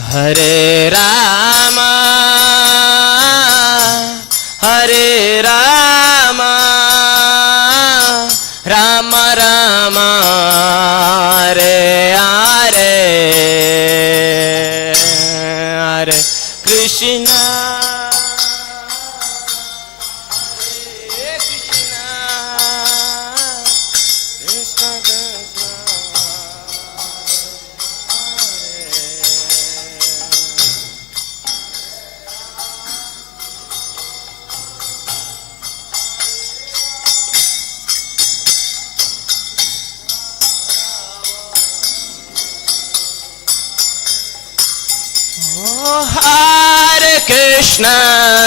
हरे राम हरे Ram Ram Ram Hare Hare Hare Krishna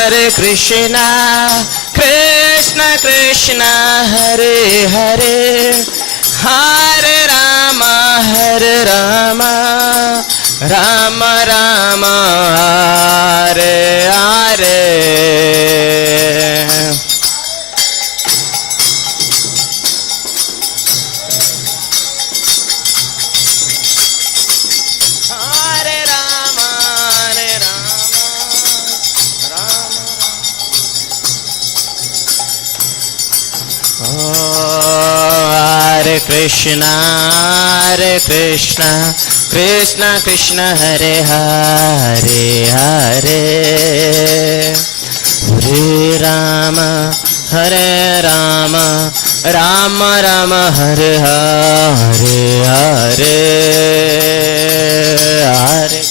Hare Krishna, Krishna Krishna, Hare Hare, Hare Rama, Hare Rama, Rama Rama, Hare Hare. Krishna, Hare Krishna, Krishna Krishna, Hare Hare, Hare Hare Rama, Hare Rama, Rama Rama, Hare Hare, Hare Hare.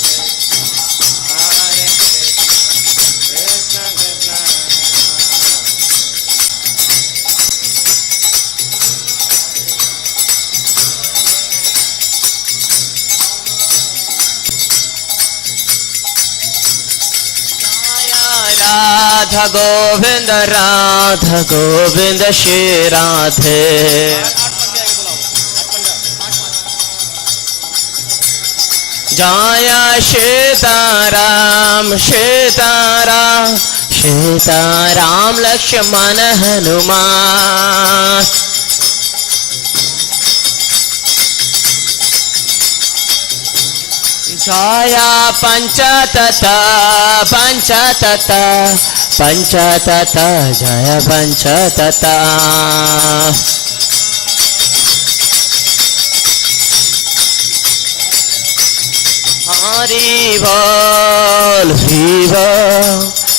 Radha Govinda, Radha Govinda, Shri Radhe. Jaya Sitaram, Sitaram, Sitaram, Lakshmana Hanuman. Jaya Panchatata, Panchatata, Panchatata, Jaya Panchatata. Hari Bol, Hari Bol,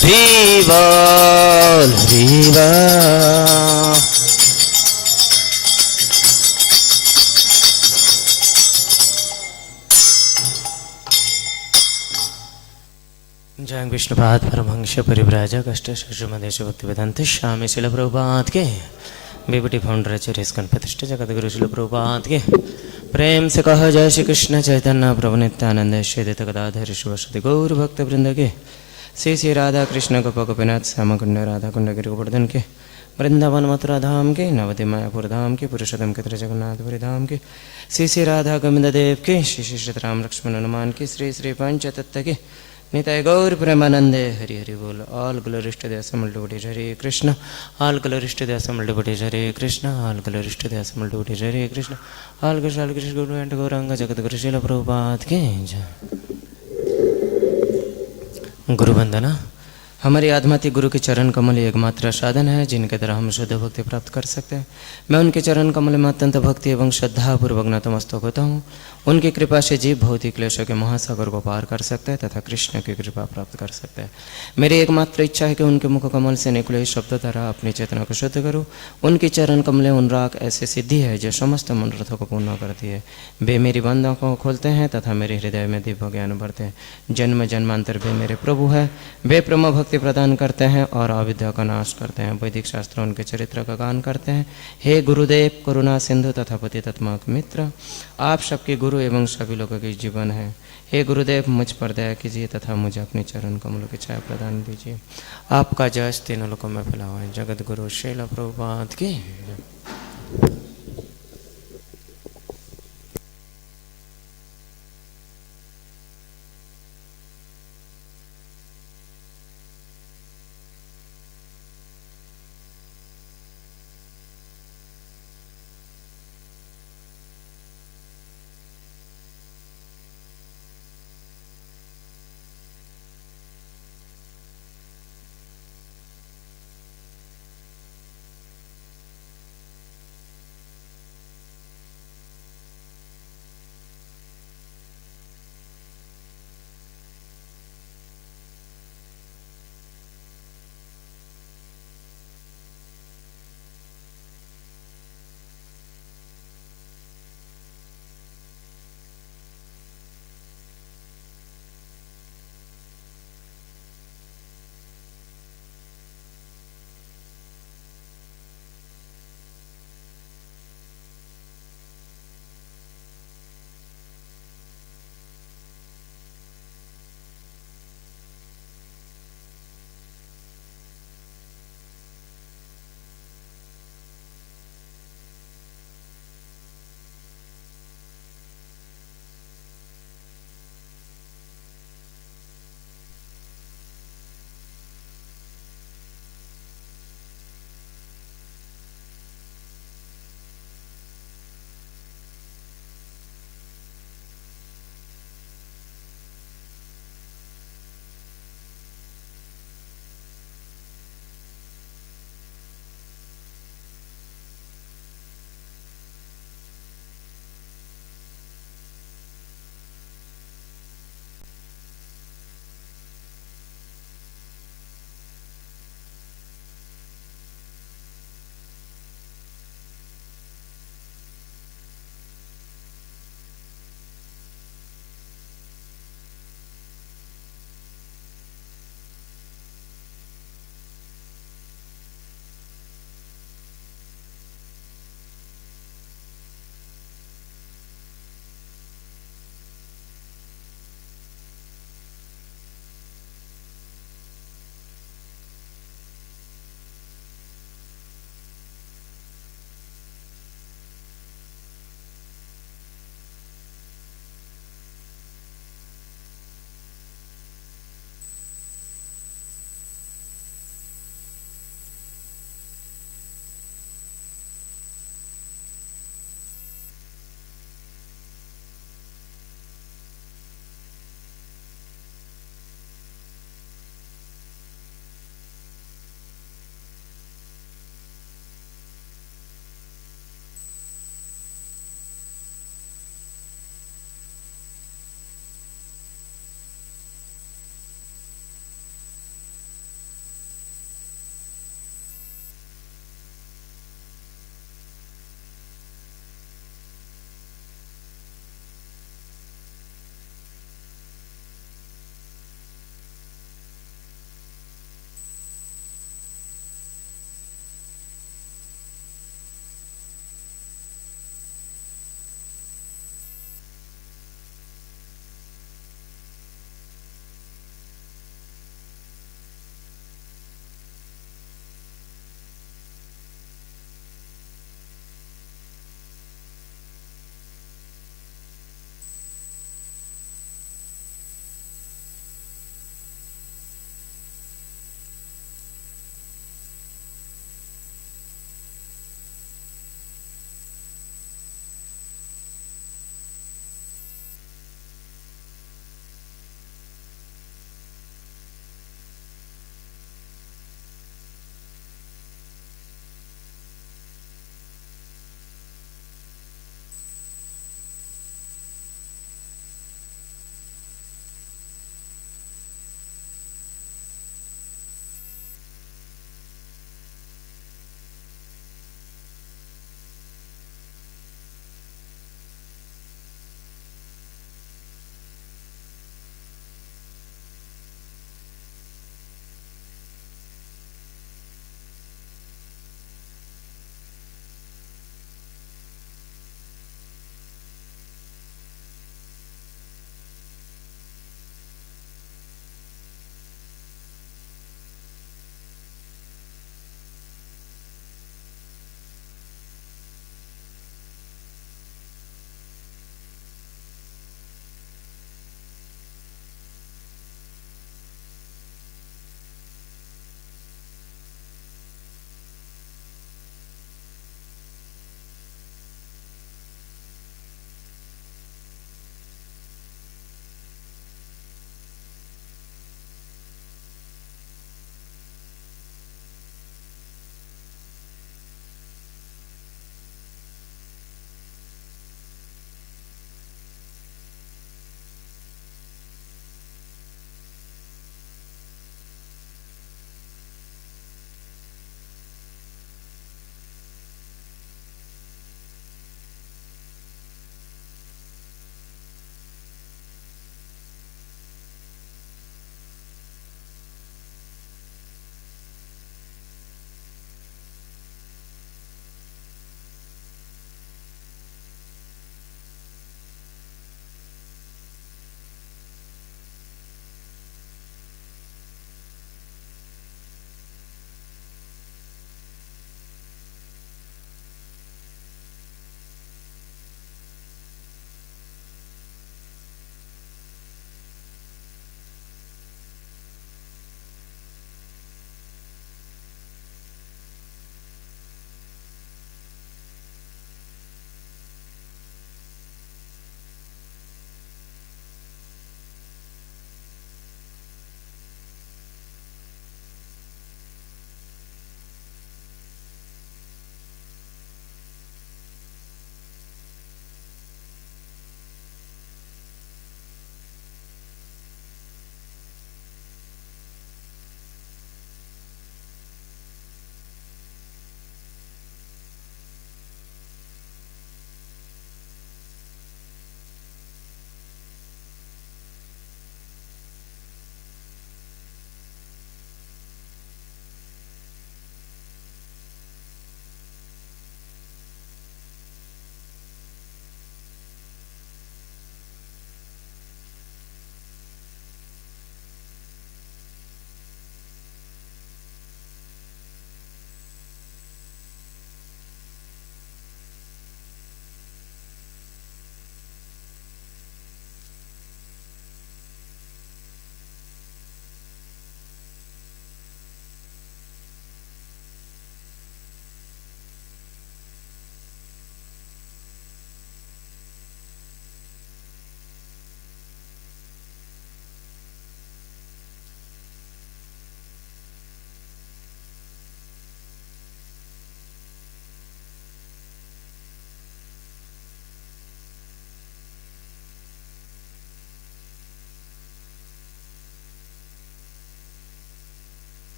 Hari Bol, Hari Bol. जय विष्णुपाद परमहंस परिव्राजक अष्टोत्तरशतनामेश भक्तिवेदांत स्वामी श्रील प्रभुपाद के BBT founder आचार्य ISKCON प्रतिष्ठित जगत गुरु श्रील प्रभुपाद के प्रेम से कहो जय श्री कृष्ण चैतन्य प्रभु नित्यानंद श्री अद्वैत गदाधर शिवसति गौर भक्त वृंद के श्री श्री राधा कृष्ण गोप गोपीनाथ श्याम कुंड राधा कुंड गिरि गोवर्धन के वृंदावन मथुरा धाम के नवद्वीप मायापुर धाम के पुरुषोत्तम के जगन्नाथपुरी धाम के श्री श्री राधा गोविंद देव के श्री श्री सीताराम लक्ष्मण हनुमान के श्री श्री पंचतत्व के निताय गौर प्रेमानंदे हरि हरि बोल. All glories to the assembled devotees, Hare Krishna. All glories to the assembled devotees, Hare Krishna. All glories to the assembled devotees, Hare Krishna. All Krishna Guru and Gauranga Jagat Guru Srila Prabhupada ki jai. गुरु वंदना. हमारी आध्यात्मिक गुरु के चरण कमल एकमात्र साधन है जिनके द्वारा हम शुद्ध भक्ति प्राप्त कर सकते हैं. मैं उनके चरण कमल में अत्यंत भक्ति एवं श्रद्धापूर्वक नतमस्तक होता हूँ. उनकी कृपा से जीव भौतिक क्लेशों के महासागर को पार कर सकता है तथा कृष्ण की कृपा प्राप्त कर सकता है. मेरी एकमात्र इच्छा है कि उनके मुख कमल से निकले शब्द द्वारा अपनी चेतना को शुद्ध करूँ. उनकी चरण कमलें अनुराग ऐसी सिद्धि है जो समस्त मनोरथों को पूर्ण करती है. वे मेरी बंधों को खोलते हैं तथा मेरे हृदय में दिव्य ज्ञान भरते हैं. जन्म जन्मांतर वे मेरे प्रभु है. वे प्रेम भक्ति प्रदान करते हैं और अविद्या का नाश करते हैं. वैदिक शास्त्र उनके चरित्र का गान करते हैं. हे गुरुदेव करुणा सिंधु तथा पतितत्मा मित्र, आप सबके गुरु एवं सभी लोगों के जीवन है. हे गुरुदेव मुझ पर दया कीजिए तथा मुझे अपने चरण कमलों की छाया प्रदान कीजिए. आपका जश तीनों लोगों में फैला हुआ है. जगत गुरु श्रील प्रभुपाद की.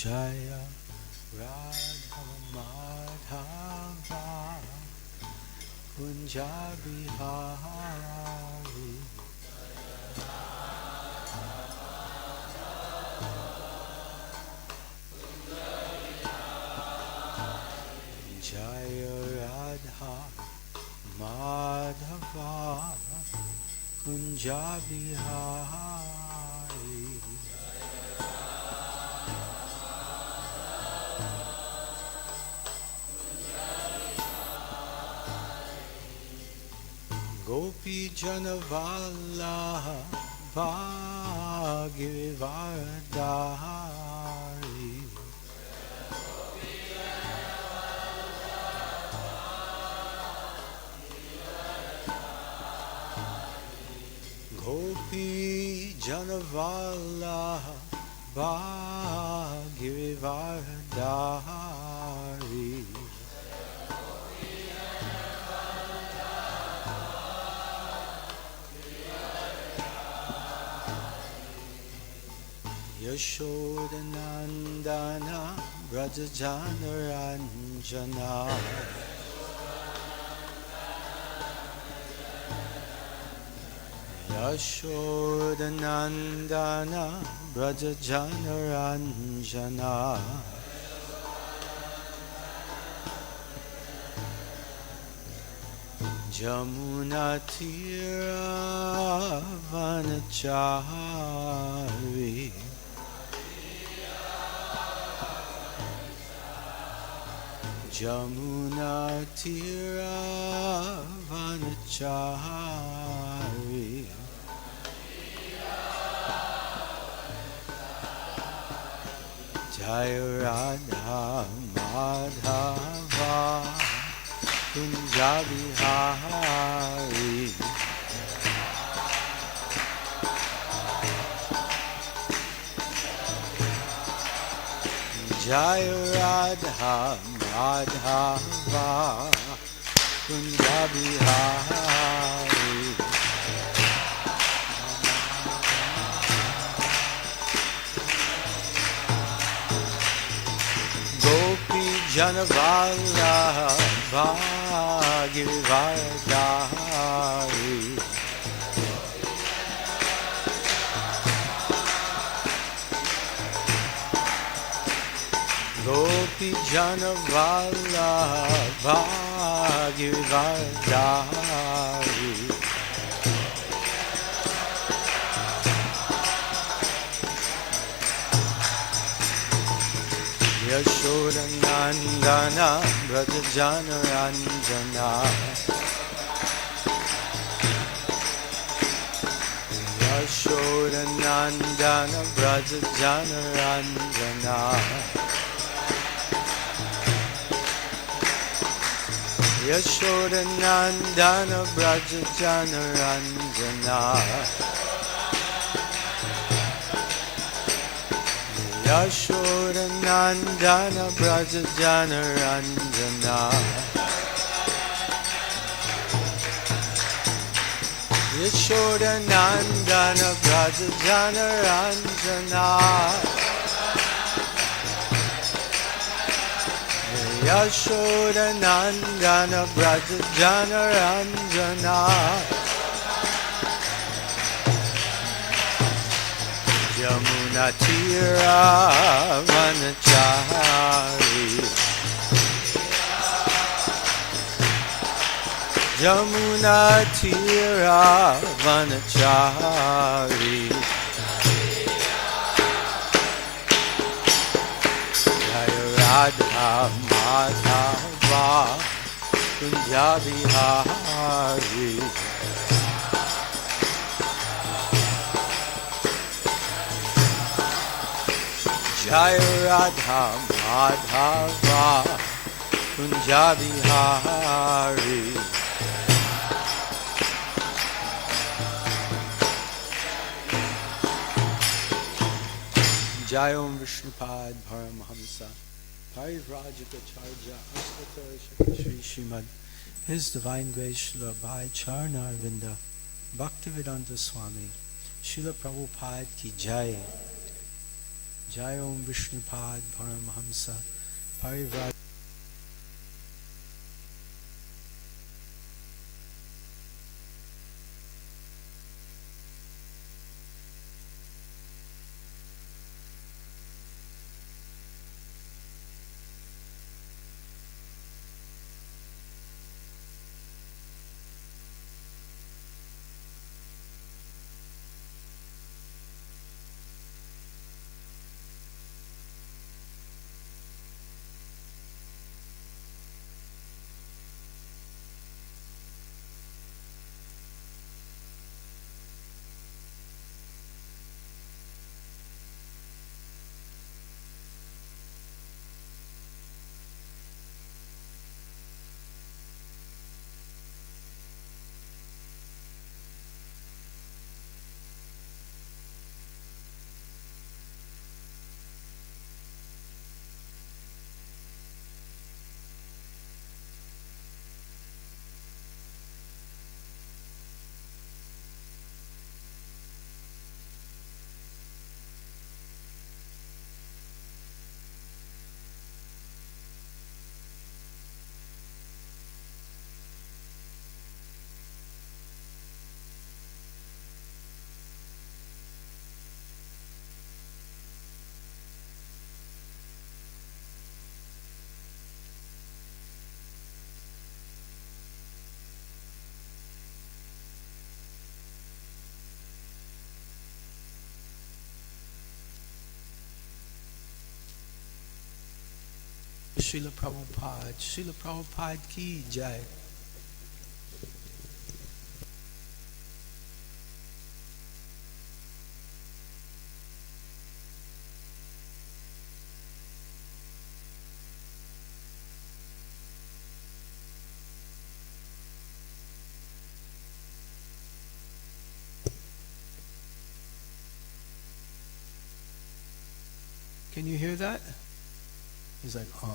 Jaya Radha Madhava Kunjabihari Jaya Radha Madhava Kunjabihari Gopi Janavallabha Girivardhari Gopi Janavallabha Girivardhari Yashodanandana Brajajanaranjana Yashodanandana Brajajanaranjana Jamunatira Vanachari Jamunatira Vanachari Jaya Radha Madhava Kunjabihari Jaya Radha Madhava Kunjabihari Gopi Janavallabha Girivardhari Gopi Janavallabha Girivardhari Yashodanandana Brajajanaranjana Yashodanandana Brajajanaranjana Yashodanandana Brajajanaranjana Yashodanandana Brajajanaranjana Yashodanandana Brajajanaranjana Yashodanandana Brajajanaranjana Yamunatira Vanachari Yamunatira Vanachari Jaya Radha Madhava Kunjabihari Jaya Radha Madhava Kunjabihari Jai Om Vishnupad Paramahamsa Parivrajikacharya Askatar Shri Srimad His Divine Grace Srila Bhai Charnarvinda Bhaktivedanta Swami Srila Prabhupada Ki Jai Jai Om Vishnupad Paramhamsa Parivrata. Srila Prabhupada ki jai. Can you hear that? He's like, oh.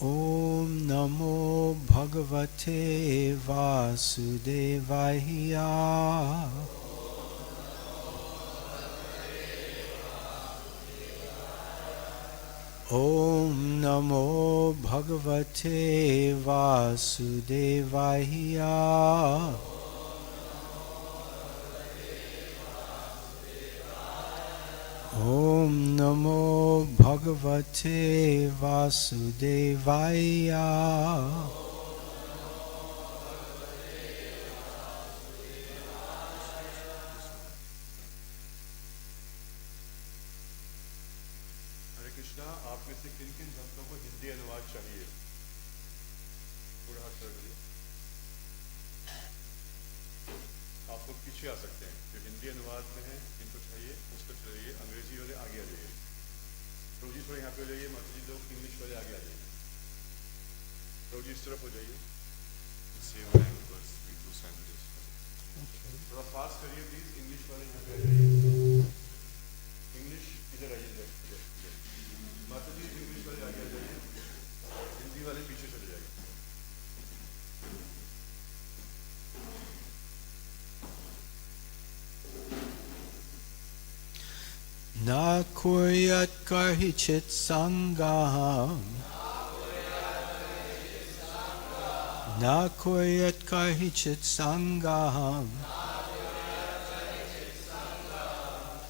Om Namo Bhagavate Vasudevaya. Om Namo Bhagavate Vasudevaya. Om Namo Bhagavate Vasudevaya. Krishna आप में से किन किन भक्तों को हिंदी अनुवाद चाहिए? पूरा हाथ कर दीजिए। आप लोग पीछे आ सकते हैं जो हिंदी अनुवाद में है, इनको चाहिए उसको चाहिए। अंग्रेजी वाले आगे आ जाइए, रोजी थोड़े यहाँ पे हो जाइए, माता जी लोग इंग्लिश वाले आगे आ जाइए, रोजी इस तरफ हो जाइए। सेम लैंग्वेज टू सैंडविचेस, थोड़ा फास्ट करिए प्लीज। इंग्लिश वाले यहाँ पे आ जाइए, इंग्लिश इधर आइए, माता जी इंग्लिश वाले आगे आ जाइए और हिंदी वाले पीछे चले जाइए। Na kuryat karhichit sangaham. Na kuryat karhichit sangaham.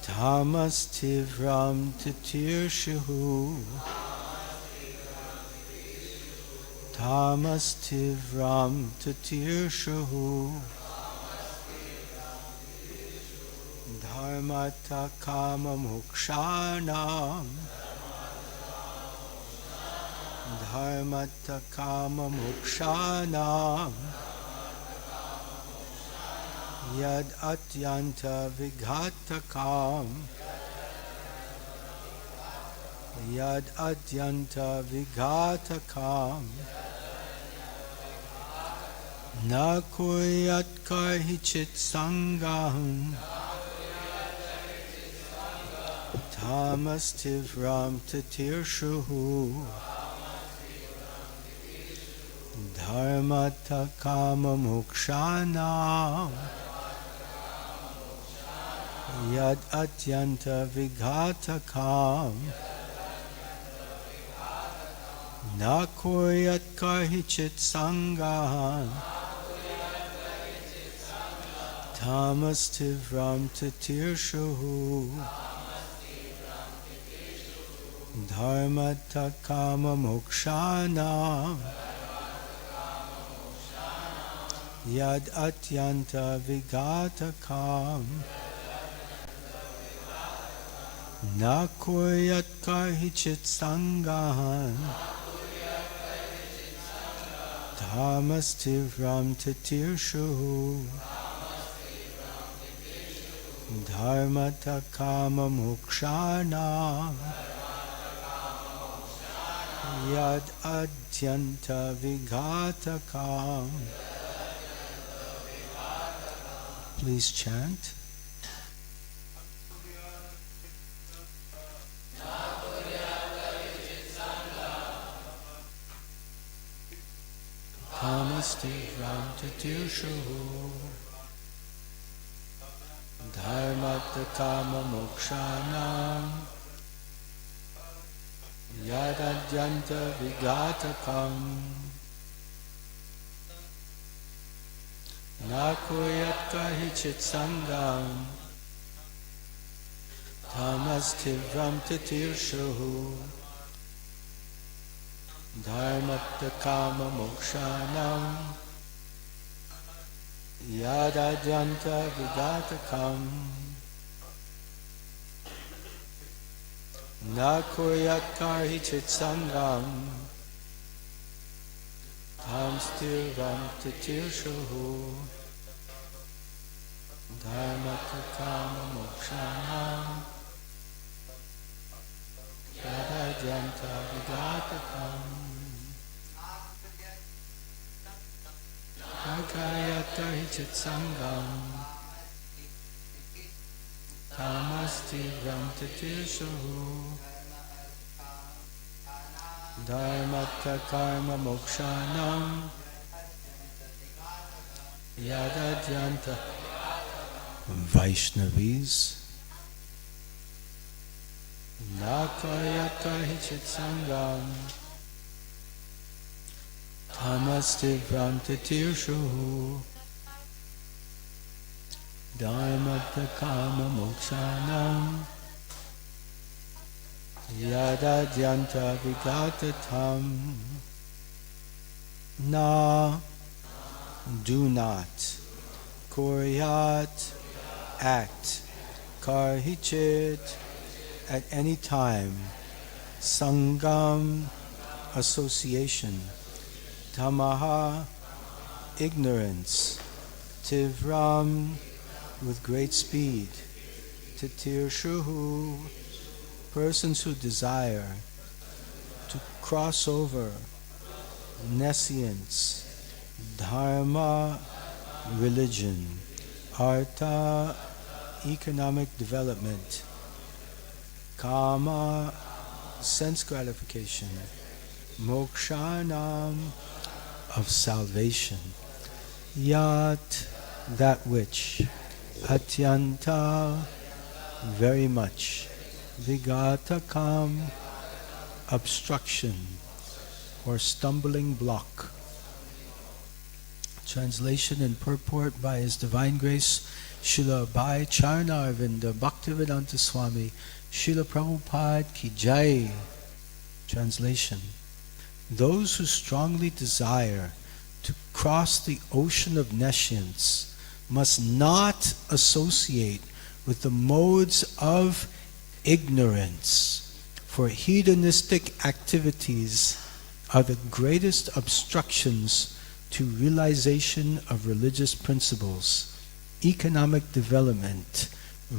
Tamastivram titirshuhu. Tamastivram titirshuhu. Dharmata kama mokshanam. Dharmata kama mokshanam. Yad atyanta vighatakam. Yad atyanta vighatakam. Na kuryat karhichit sangaham. Tamastivram titirshuhu. dharmata kama mokshanam yad atyanta vighatakam na kuryat karhichit sangahan tamas tivram tatirshuhu dharmata kama mokshanam yad atyanta vigatakam na kuryat karhichit sangahan tamas tivram tatirshuhu dharmata kama mokshanam yad adyanta vigatakam. Please chant. Namaste Ram Tatirshuhu dharmata kama mokshanam yadadyanta vigatakam na kuryat karhichit sangam tamastivram tatirshuhu dharmata kama mokshanam yadadyanta vigatakam na kuryat karhichit sangam tamstiram tatirshuhu dharmata kama mokshanam yadadyanta vigatakam na kuryat karhichit sangam tamstiram tatirshuhu dharmata karma mokshanam yadadyanta. Vaishnavis na kuryat karhichit sangam tamastivram tatirshuhu dharmata kama mokshanam yadadyanta vigatatam. Na, do not, kuryat, act, karhichit, at any time, sangam, association, tamaha, ignorance, tivram, with great speed, tatirshuhu, persons who desire to cross over, nescience, dharma, religion, artha, economic development, kama, sense gratification, mokshanam, of salvation, yat, that which, atyanta, very much, vigatakam, obstruction or stumbling block. Translation and purport by His Divine Grace Srila Bhai Charnarvinda Bhaktivedanta Swami Srila Prabhupada Ki Jai. Translation: those who strongly desire to cross the ocean of nescience must not associate with the modes of ignorance, for hedonistic activities are the greatest obstructions to realization of religious principles, economic development,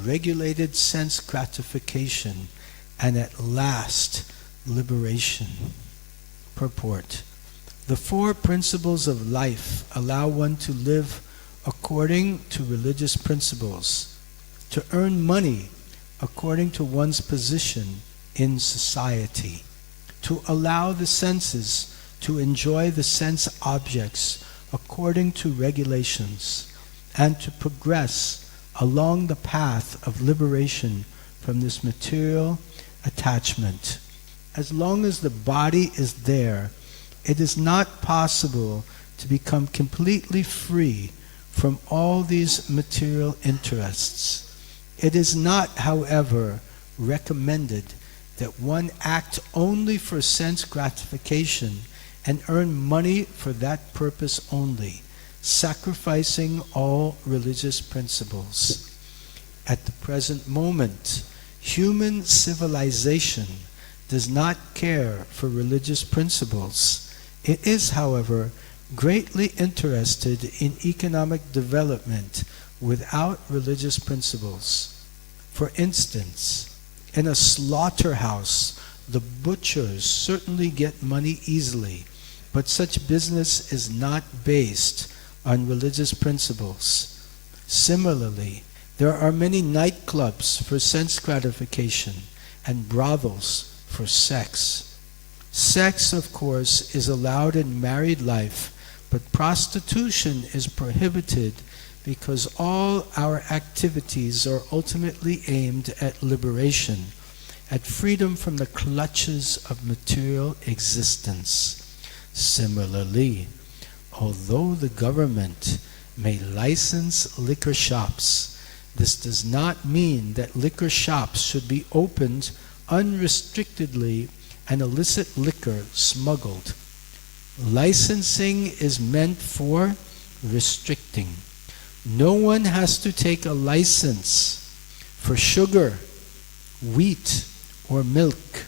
regulated sense gratification, and at last, liberation. Purport: the four principles of life allow one to live according to religious principles, to earn money according to one's position in society, to allow the senses to enjoy the sense objects according to regulations, and to progress along the path of liberation from this material attachment. As long as the body is there, it is not possible to become completely free from all these material interests. It is not, however, recommended that one act only for sense gratification and earn money for that purpose only, sacrificing all religious principles. At the present moment, human civilization does not care for religious principles. It is, however, greatly interested in economic development without religious principles. For instance, in a slaughterhouse, the butchers certainly get money easily, but such business is not based on religious principles. Similarly, there are many nightclubs for sense gratification and brothels for sex. Sex, of course, is allowed in married life, but prostitution is prohibited because all our activities are ultimately aimed at liberation, at freedom from the clutches of material existence. Similarly, although the government may license liquor shops, this does not mean that liquor shops should be opened unrestrictedly and illicit liquor smuggled. Licensing is meant for restricting. No one has to take a license for sugar, wheat, or milk,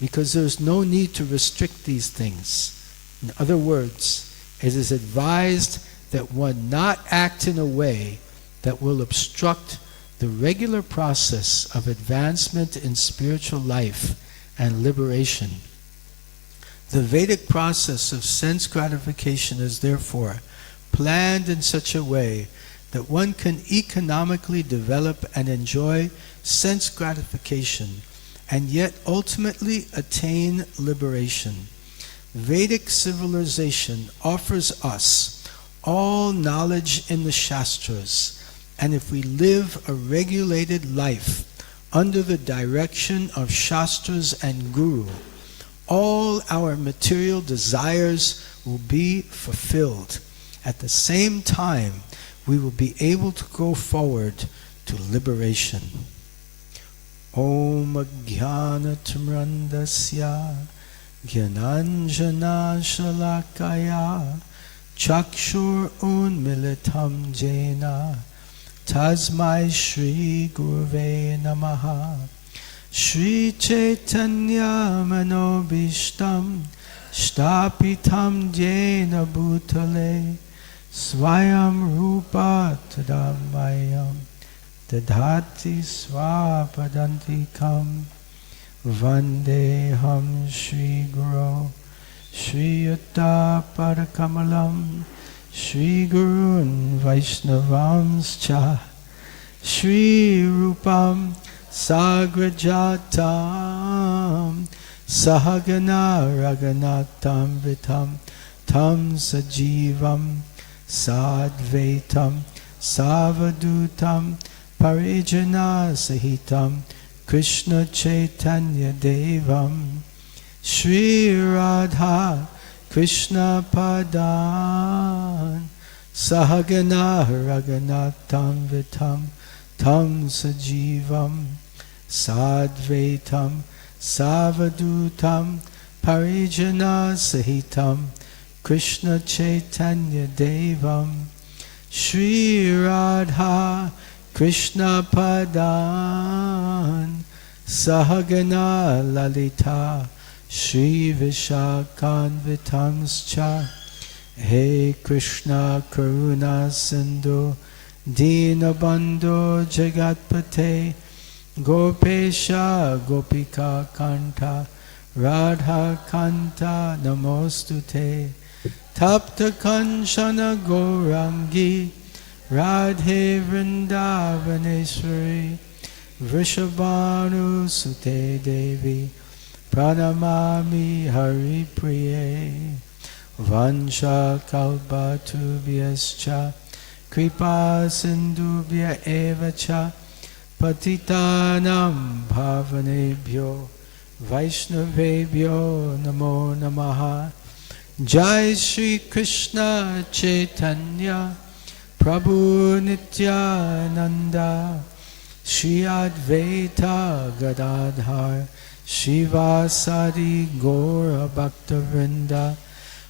because there's no need to restrict these things. In other words, it is advised that one not act in a way that will obstruct the regular process of advancement in spiritual life and liberation. The Vedic process of sense gratification is therefore planned in such a way that one can economically develop and enjoy sense gratification and yet ultimately attain liberation. Vedic civilization offers us all knowledge in the Shastras, and if we live a regulated life under the direction of Shastras and Guru, all our material desires will be fulfilled. At the same time, we will be able to go forward to liberation. Om Jnanatamrandasya Jnananjana Shalakaya Chakshur Unmilitam Jena Tasmai Shri Guruve Namaha Shri Chaitanya Manobishtam Shtapitam Jena Bhutale Swayam Rupa Tadamayam Dadhati Swapadantikam Vandeham Shri Guru Shri Yuta Padakamalam Shri Gurun Vaishnavamscha Shri Rupam Sagrajatam Sahagana Raganatam Vitam Tam Sajivam Sadvaitam Savadutam Parijana Sahitam Krishna Chaitanya Devam Shri Radha Krishna Padan Sahagana Raganatam Vitam Tam Sajivam Sadvaitam Savadutam Parijana Sahitam Krishna Chaitanya Devam Shri Radha Krishna Padan Sahagana Lalita Shri Vishakhanvitanscha He Krishna Karuna Sindhu Dinabandhu Jagatpate Gopesha Gopika Kanta Radha Kanta Namostute Tapta Kanchana Gourangi Radhe Vrindavaneshwari Vrishabhanu Sute Devi Pranamami Hari Priye. Vansha kalpatubhyascha kripa sindubhya evacha patitanam bhavanebhyo Vaishnavebhyo namo namaha. Jai Shri Krishna Chaitanya Prabhu Nityananda Shri Advaita Gadadhar Shivasadi Gaura Bhaktavrinda.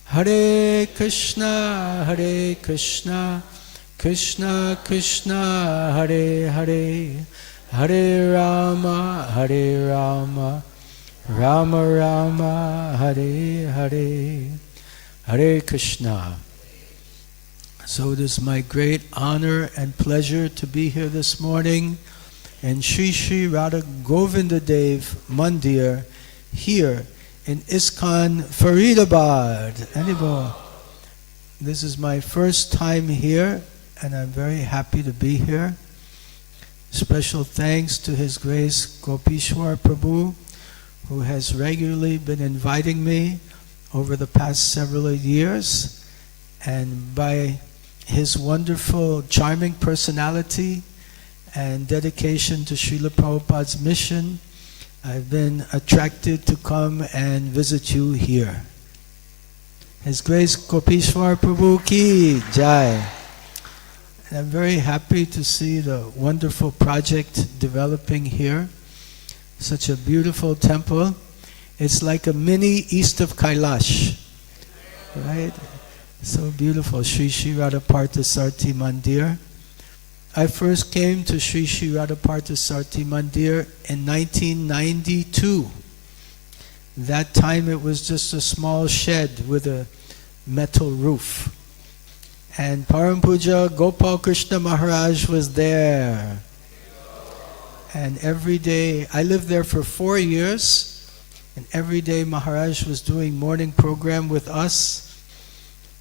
Hare Krishna Krishna Krishna Hare Hare Hare Rama Rama Rama Hare Hare. Hare Krishna. So it is my great honor and pleasure to be here this morning in Sri Sri Radha Govindadev Mandir here in ISKCON Faridabad. Anybody? This is my first time here and I'm very happy to be here. Special thanks to His Grace Gopishwar Prabhu, who has regularly been inviting me over the past several years, and by his wonderful, charming personality and dedication to Srila Prabhupada's mission, I've been attracted to come and visit you here. His Grace Gopishwar Prabhu Ki Jai. And I'm very happy to see the wonderful project developing here. Such a beautiful temple. It's like a mini east of Kailash, right? So beautiful, Sri Sri Radhaparthasarthi Mandir. I first came to Sri Sri Radhaparthasarthi Mandir in 1992. That time it was just a small shed with a metal roof. And Param Puja Gopal Krishna Maharaj was there. And every day, I lived there for 4 years, and every day Maharaj was doing morning program with us.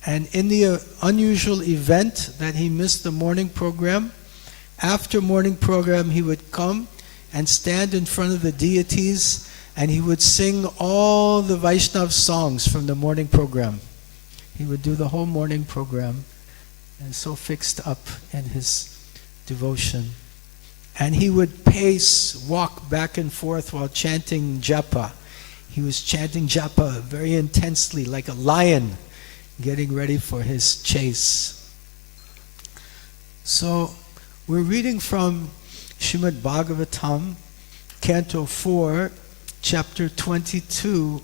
And in the unusual event that he missed the morning program, after morning program he would come and stand in front of the deities and he would sing all the Vaishnav songs from the morning program. He would do the whole morning program and so fixed up in his devotion. And he would pace, walk back and forth while chanting japa. He was chanting japa very intensely, like a lion, getting ready for his chase. So, we're reading from Srimad Bhagavatam, Canto 4, Chapter 22,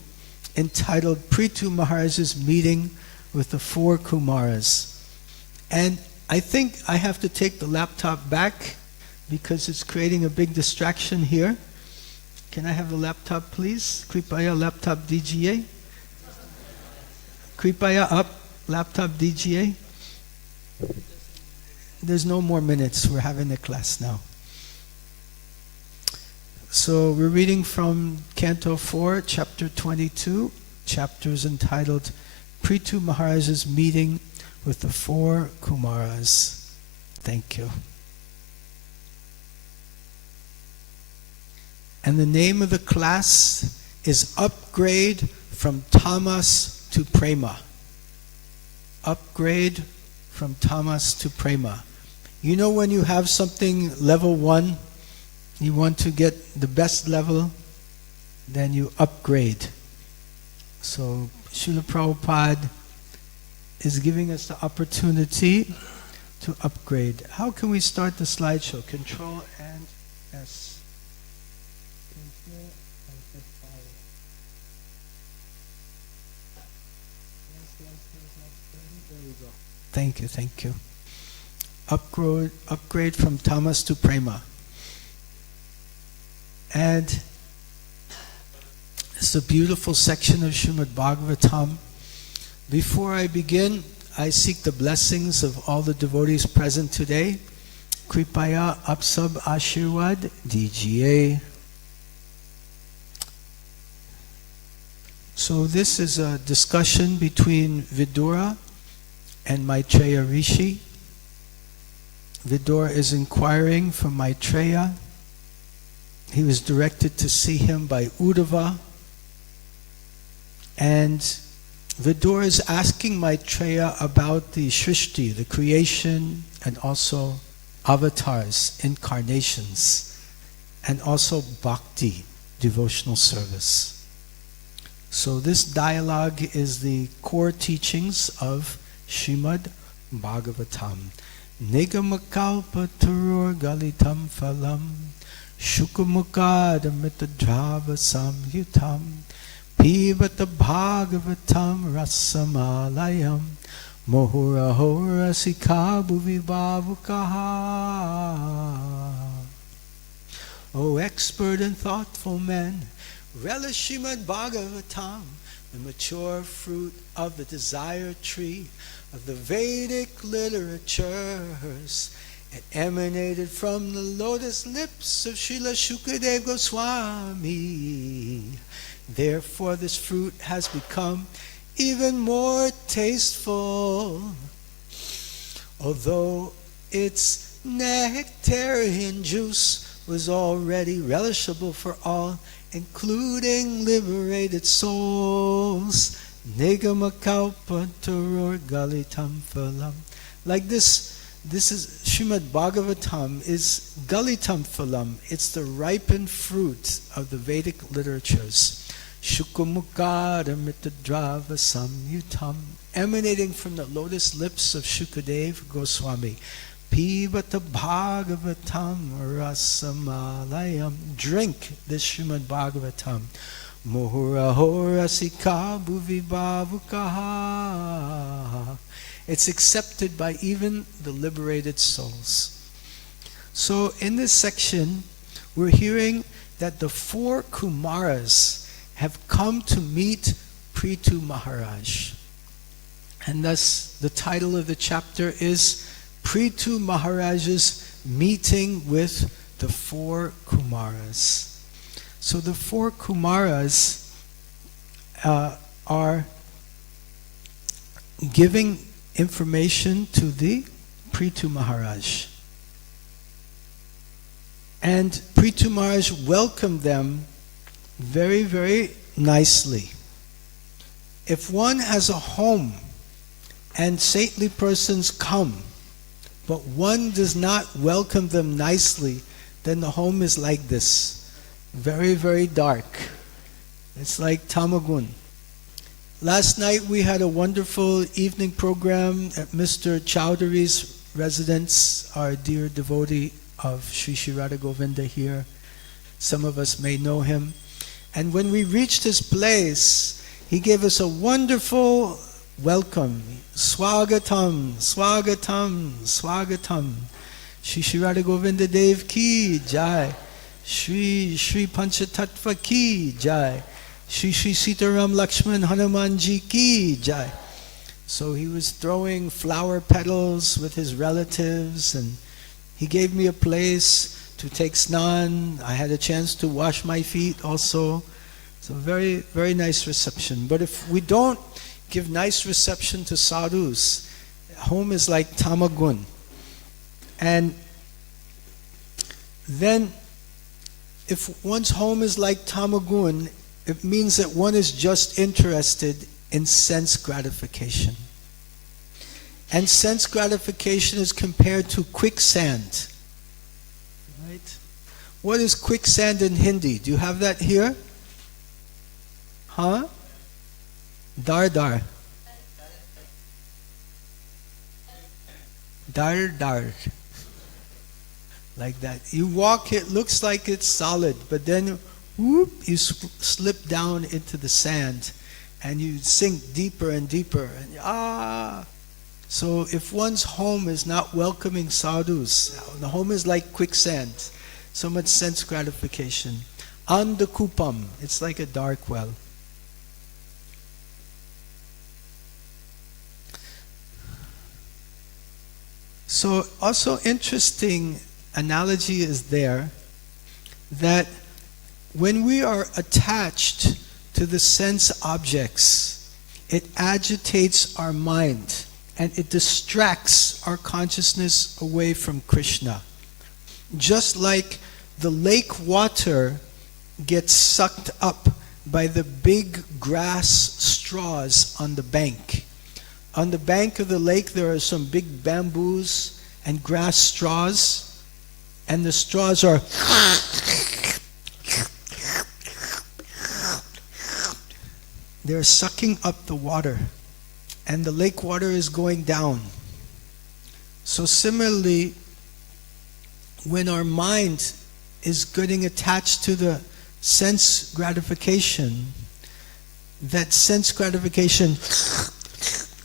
entitled Prithu Maharaj's Meeting with the Four Kumaras. And I think I have to take the laptop back because it's creating a big distraction here. Can I have the laptop, please? Kripaya laptop DGA. Kripaya up, laptop DGA. There's no more minutes. We're having a class now. So we're reading from Canto 4, Chapter 22. Chapters entitled Prithu Maharaj's Meeting with the Four Kumaras. Thank you. And the name of the class is Upgrade from Tamas to Prema. Upgrade from Tamas to Prema. You know when you have something level 1, you want to get the best level, then you upgrade. So Srila Prabhupada is giving us the opportunity to upgrade. How can we start the slideshow? Control and S. Thank you, thank you. Upgrade from tamas to prema. And it's a beautiful section of Srimad Bhagavatam. Before I begin, I seek the blessings of all the devotees present today. Kripaya Apsab Ashirwad DGA. So this is a discussion between Vidura and Maitreya Rishi. Vidura is inquiring from Maitreya. He was directed to see him by Uddhava, And Vidura is asking Maitreya about the Shrishti, the creation, and also avatars, incarnations, and also bhakti, devotional service. So this dialogue is the core teachings of Srimad Bhagavatam. Nigamakалpa tarur galitam phalam shukamukadamitadhrava samyutam pivata bhagavatam rasamalayam mohurahora sikhabu vibhavukaha. O expert and thoughtful men, relish Srimad Bhagavatam, the mature fruit of the desire tree of the Vedic literatures. It emanated from the lotus lips of Srila Shukadeva Goswami. Therefore this fruit has become even more tasteful. Although its nectarian juice was already relishable for all, including liberated souls. Nigamakалpa tarur galitam phalam. Like this is Srimad Bhagavatam is galitam phalam. It's the ripened fruit of the Vedic literatures. Shukamukadamitadhrava samyutam, emanating from the lotus lips of Shukadeva Goswami. Pivata Bhagavatam rasamalayam. Drink this Srimad Bhagavatam. Mohurahora sikhabu vibhavukaha. It's accepted by even the liberated souls. So in this section, we're hearing that the 4 Kumaras have come to meet Prithu Maharaj. And thus the title of the chapter is Prithu Maharaj's meeting with the 4 Kumaras. So the 4 Kumaras are giving information to the Prithu Maharaj. And Prithu Maharaj welcomed them very, very nicely. If one has a home and saintly persons come, but one does not welcome them nicely, then the home is like this. Very, very dark. It's like Tamagun. Last night we had a wonderful evening program at Mr. Chowdhury's residence, our dear devotee of Sri Sri Radha Govinda here. Some of us may know him. And when we reached his place, he gave us a wonderful welcome. Swagatam, swagatam, swagatam. Sri Sri Radha Govinda Dev ki jai. Shri Shri Panchatattva ki jai. Shri Shri Sitaram Lakshman Hanumanji ki jai. So he was throwing flower petals with his relatives, and he gave me a place to take snan. I had a chance to wash my feet also. So very, very nice reception. But if we don't give nice reception to sadhus, home is like Tamagun. And then if one's home is like Tamagun, it means that one is just interested in sense gratification. And sense gratification is compared to quicksand. Right? What is quicksand in Hindi? Do you have that here? Huh? Dar dar. Dar dar. Like that. You walk, it looks like it's solid, but then whoop, you slip down into the sand and you sink deeper and deeper. And So if one's home is not welcoming sadhus, the home is like quicksand, so much sense gratification. Andakupam, it's like a dark well. So also interesting analogy is there that when we are attached to the sense objects, it agitates our mind and it distracts our consciousness away from Krishna. Just like the lake water gets sucked up by the big grass straws on the bank. On the bank of the lake there are some big bamboos and grass straws, and the straws are they're sucking up the water, and the lake water is going down. So similarly, when our mind is getting attached to the sense gratification, that sense gratification,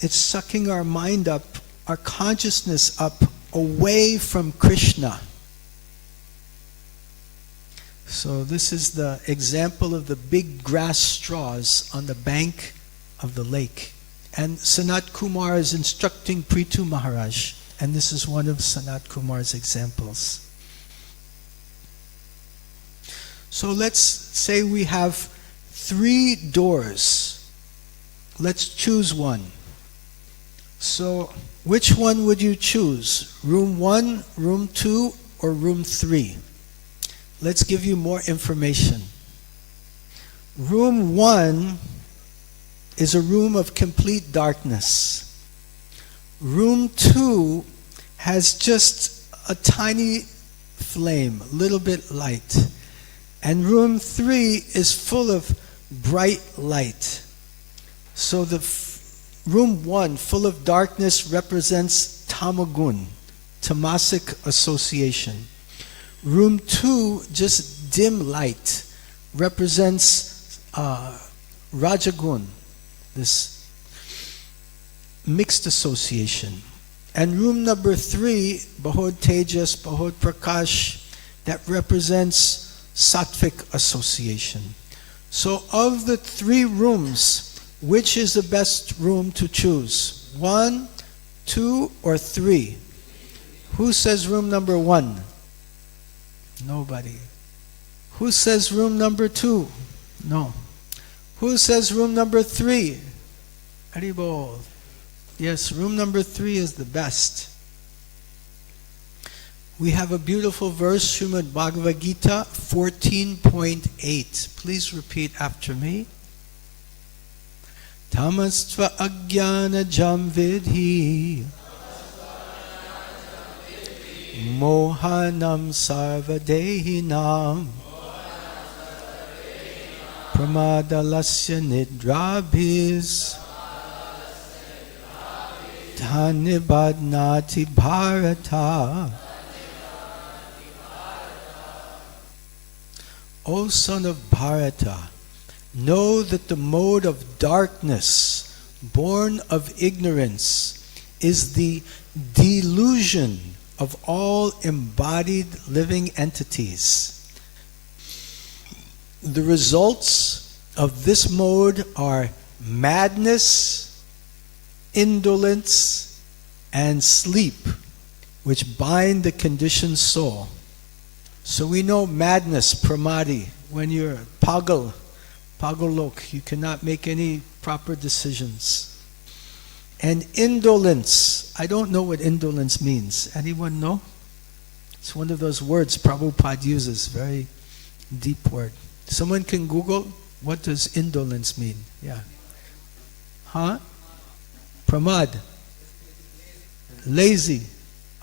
it's sucking our mind up, our consciousness up, away from Krishna. So this is the example of the big grass straws on the bank of the lake. And Sanat Kumar is instructing Prithu Maharaj, and this is one of Sanat Kumar's examples. So let's say we have 3 doors. Let's choose one. So which one would you choose? Room 1, room 2, or room 3? Let's give you more information. Room 1 is a room of complete darkness. Room 2 has just a tiny flame, a little bit light. And room 3 is full of bright light. So the room 1, full of darkness, represents tamagun, tamasic association. Room 2, just dim light, represents rajagun, this mixed association. And room number 3, bahod tejas, bahod prakash, that represents sattvic association. So of the 3 rooms, which is the best room to choose? 1, 2, or 3? Who says room number 1? Nobody. Who says room number 2? No. Who says room number 3? Haribol. Yes, room number 3 is the best. We have a beautiful verse, Srimad Bhagavad Gita 14.8. Please repeat after me. Tamastva ajnana jam vidhi mohanam sarvadehinam pramadalasya nidrabhis dhanibadnati bharata. O son of Bharata, know that the mode of darkness, born of ignorance, is the delusion of all embodied living entities. The results of this mode are madness, indolence, and sleep, which bind the conditioned soul. So we know madness, pramadi, when you're pagalok, you cannot make any proper decisions. And indolence, I don't know what indolence means. Anyone know? It's one of those words Prabhupada uses, very deep word. Someone can Google, what does indolence mean? Yeah. Huh? Pramad. Lazy.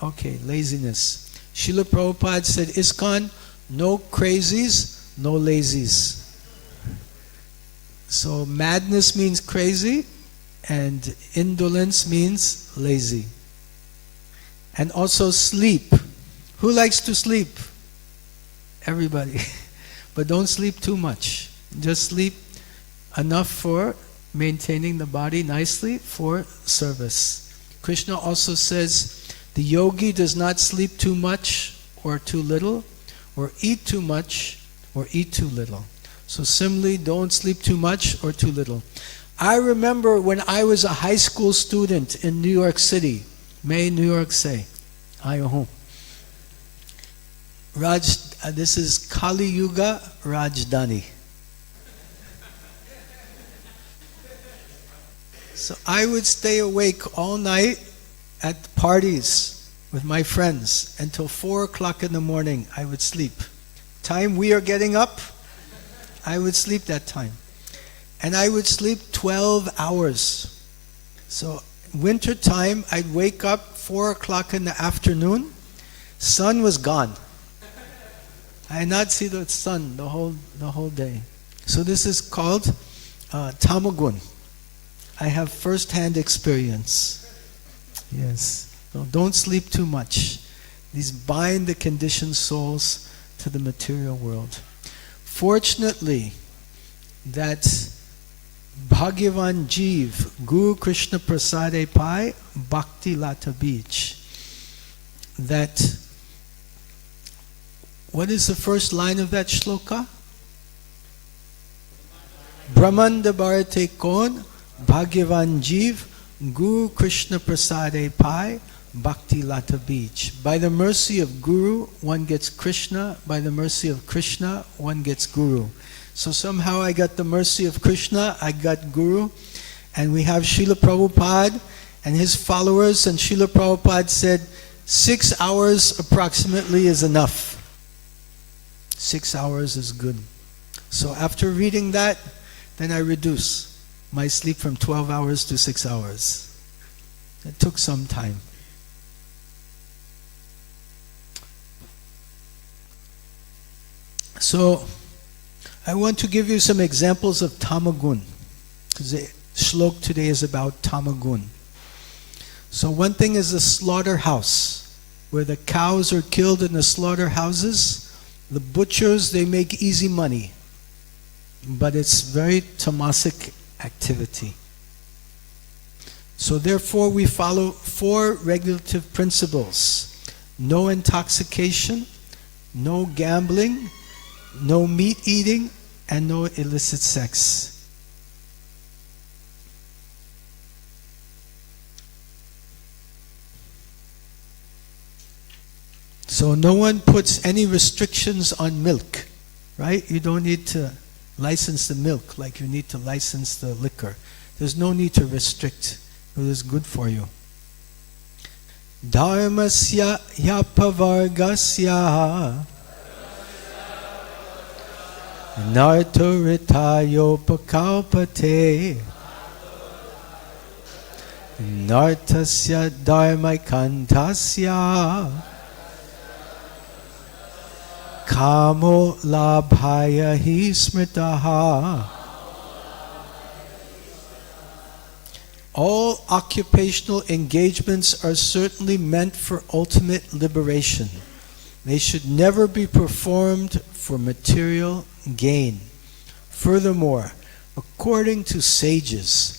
Okay, laziness. Srila Prabhupada said, ISKCON, no crazies, no lazies. So madness means crazy, and indolence means lazy. And also sleep. Who likes to sleep? Everybody. But don't sleep too much. Just sleep enough for maintaining the body nicely for service. Krishna also says, the yogi does not sleep too much or too little, or eat too much or eat too little. So similarly, don't sleep too much or too little. I remember when I was a high school student in New York City. May New York say, Ayahu. This is Kali Yuga Rajdhani. So I would stay awake all night at parties with my friends until 4 o'clock in the morning. I would sleep. Time we are getting up, I would sleep that time. and I would sleep 12 hours. So winter time, I'd wake up 4 o'clock in the afternoon, sun was gone. I did not see the sun the whole day. So this is called tamagun. I have first-hand experience. Yes. So don't sleep too much. These bind the conditioned souls to the material world. Fortunately, that Bhagavan Jeev, Guru Krishna Prasade Pai, Bhakti Lata Beach, that, what is the first line of that shloka? Brahmanda Bharate Kon, Bhagavan Jeev, Guru Krishna Prasade Pai, Bhakti Lata Beach. By the mercy of Guru, one gets Krishna. By the mercy of Krishna, one gets Guru. So somehow I got the mercy of Krishna, I got Guru, and we have Srila Prabhupada and his followers, and Srila Prabhupada said 6 hours approximately is enough. 6 hours is good. So after reading that, then I reduce my sleep from 12 hours to 6 hours. It took some time. So I want to give you some examples of tamagun, because the shlok today is about tamagun. So one thing is the slaughterhouse, where the cows are killed in the slaughterhouses. The butchers, they make easy money, but it's very tamasic activity. So therefore we follow 4 regulative principles: no intoxication, no gambling, no meat eating, and no illicit sex. So no one puts any restrictions on milk, right? You don't need to license the milk like you need to license the liquor. There's no need to restrict. It is good for you. Dharmasya yapavargasya nartoritayopakalpate nartasya dharmaikantasya kamo labhaya hi smritaha. All occupational engagements are certainly meant for ultimate liberation. They should never be performed for material gain. Furthermore, according to sages,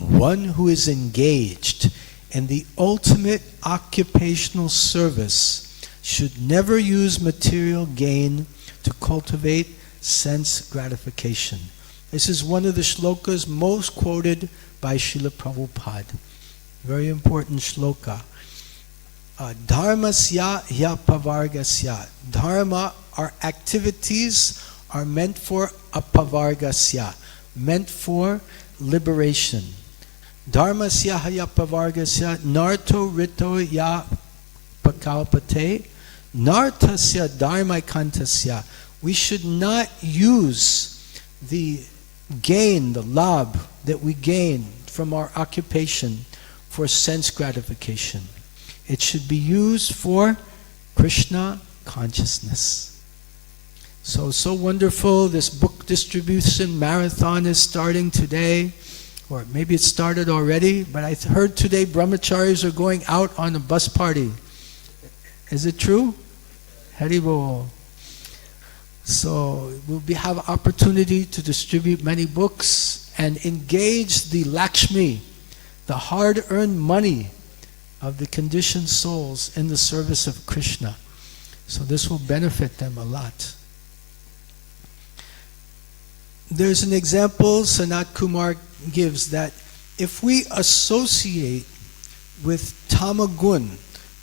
one who is engaged in the ultimate occupational service should never use material gain to cultivate sense gratification. This is one of the shlokas most quoted by Srila Prabhupada. Very important shloka. Dharmasya hyapavargasya. Dharma, our activities are meant for apavargasya, meant for liberation. Dharmasya hyapavargasya narto rito ya pakalpate nartasya dharmaikantasya. We should not use the gain, the labh that we gain from our occupation for sense gratification. It should be used for Krishna consciousness. So wonderful. This book distribution marathon is starting today, or maybe it started already, but I heard today brahmacharis are going out on a bus party. Is it true? Haribol. So we'll have opportunity to distribute many books and engage the Lakshmi, the hard-earned money of the conditioned souls in the service of Krishna. So this will benefit them a lot. There's an example Sanat Kumar gives that if we associate with tamagun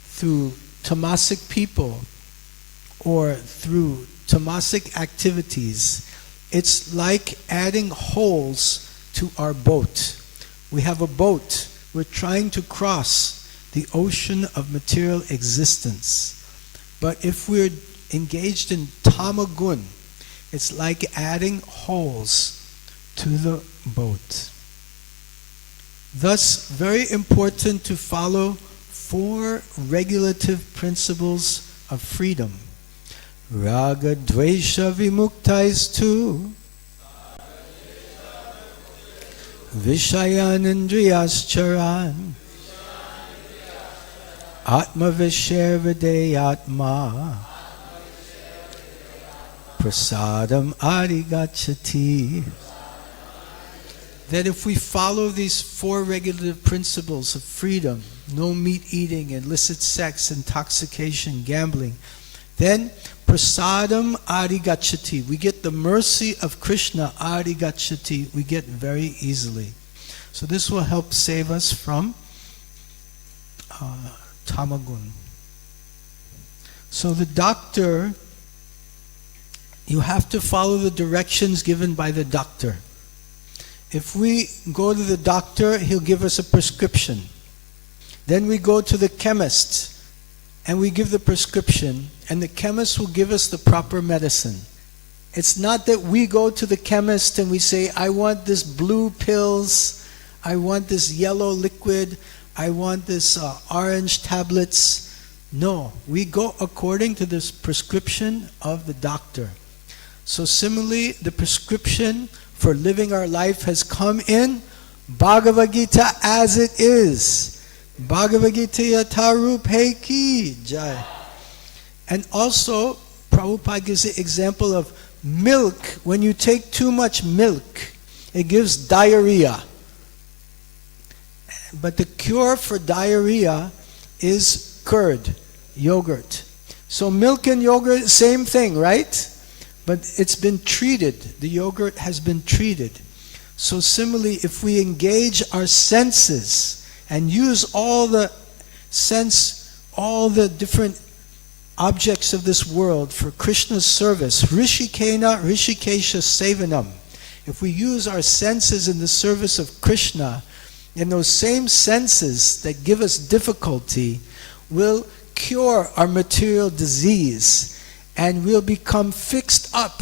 through tamasic people or through tamasic activities, it's like adding holes to our boat. We have a boat. We're trying to cross the ocean of material existence. But if we're engaged in tamagun, it's like adding holes to the boat. Thus, very important to follow 4 regulative principles of freedom. Raga dvesha vimuktais Vishayan indriyas charan Atma visher videyatma Prasadam arigachati. That if we follow these 4 regulative principles of freedom, no meat eating, illicit sex, intoxication, gambling, then prasadam arigachati, we get the mercy of Krishna, arigachati, we get very easily. So this will help save us from tamagun. So the doctor, you have to follow the directions given by the doctor. If we go to the doctor, he'll give us a prescription. Then we go to the chemist and we give the prescription, and the chemist will give us the proper medicine. It's not that we go to the chemist and we say, I want this blue pills, I want this yellow liquid, I want this orange tablets. No, we go according to this prescription of the doctor. So similarly, the prescription for living our life has come in Bhagavad Gita as it is. Bhagavad Gita yatharupe ki jai. And also, Prabhupada gives the example of milk. When you take too much milk, it gives diarrhea. But the cure for diarrhea is curd, yogurt. So milk and yogurt, same thing, right? But it's been treated. The yogurt has been treated. So similarly, if we engage our senses and use all the different objects of this world for Krishna's service, Rishikena Rishikesha Sevanam, if we use our senses in the service of Krishna, and those same senses that give us difficulty will cure our material disease, and we'll become fixed up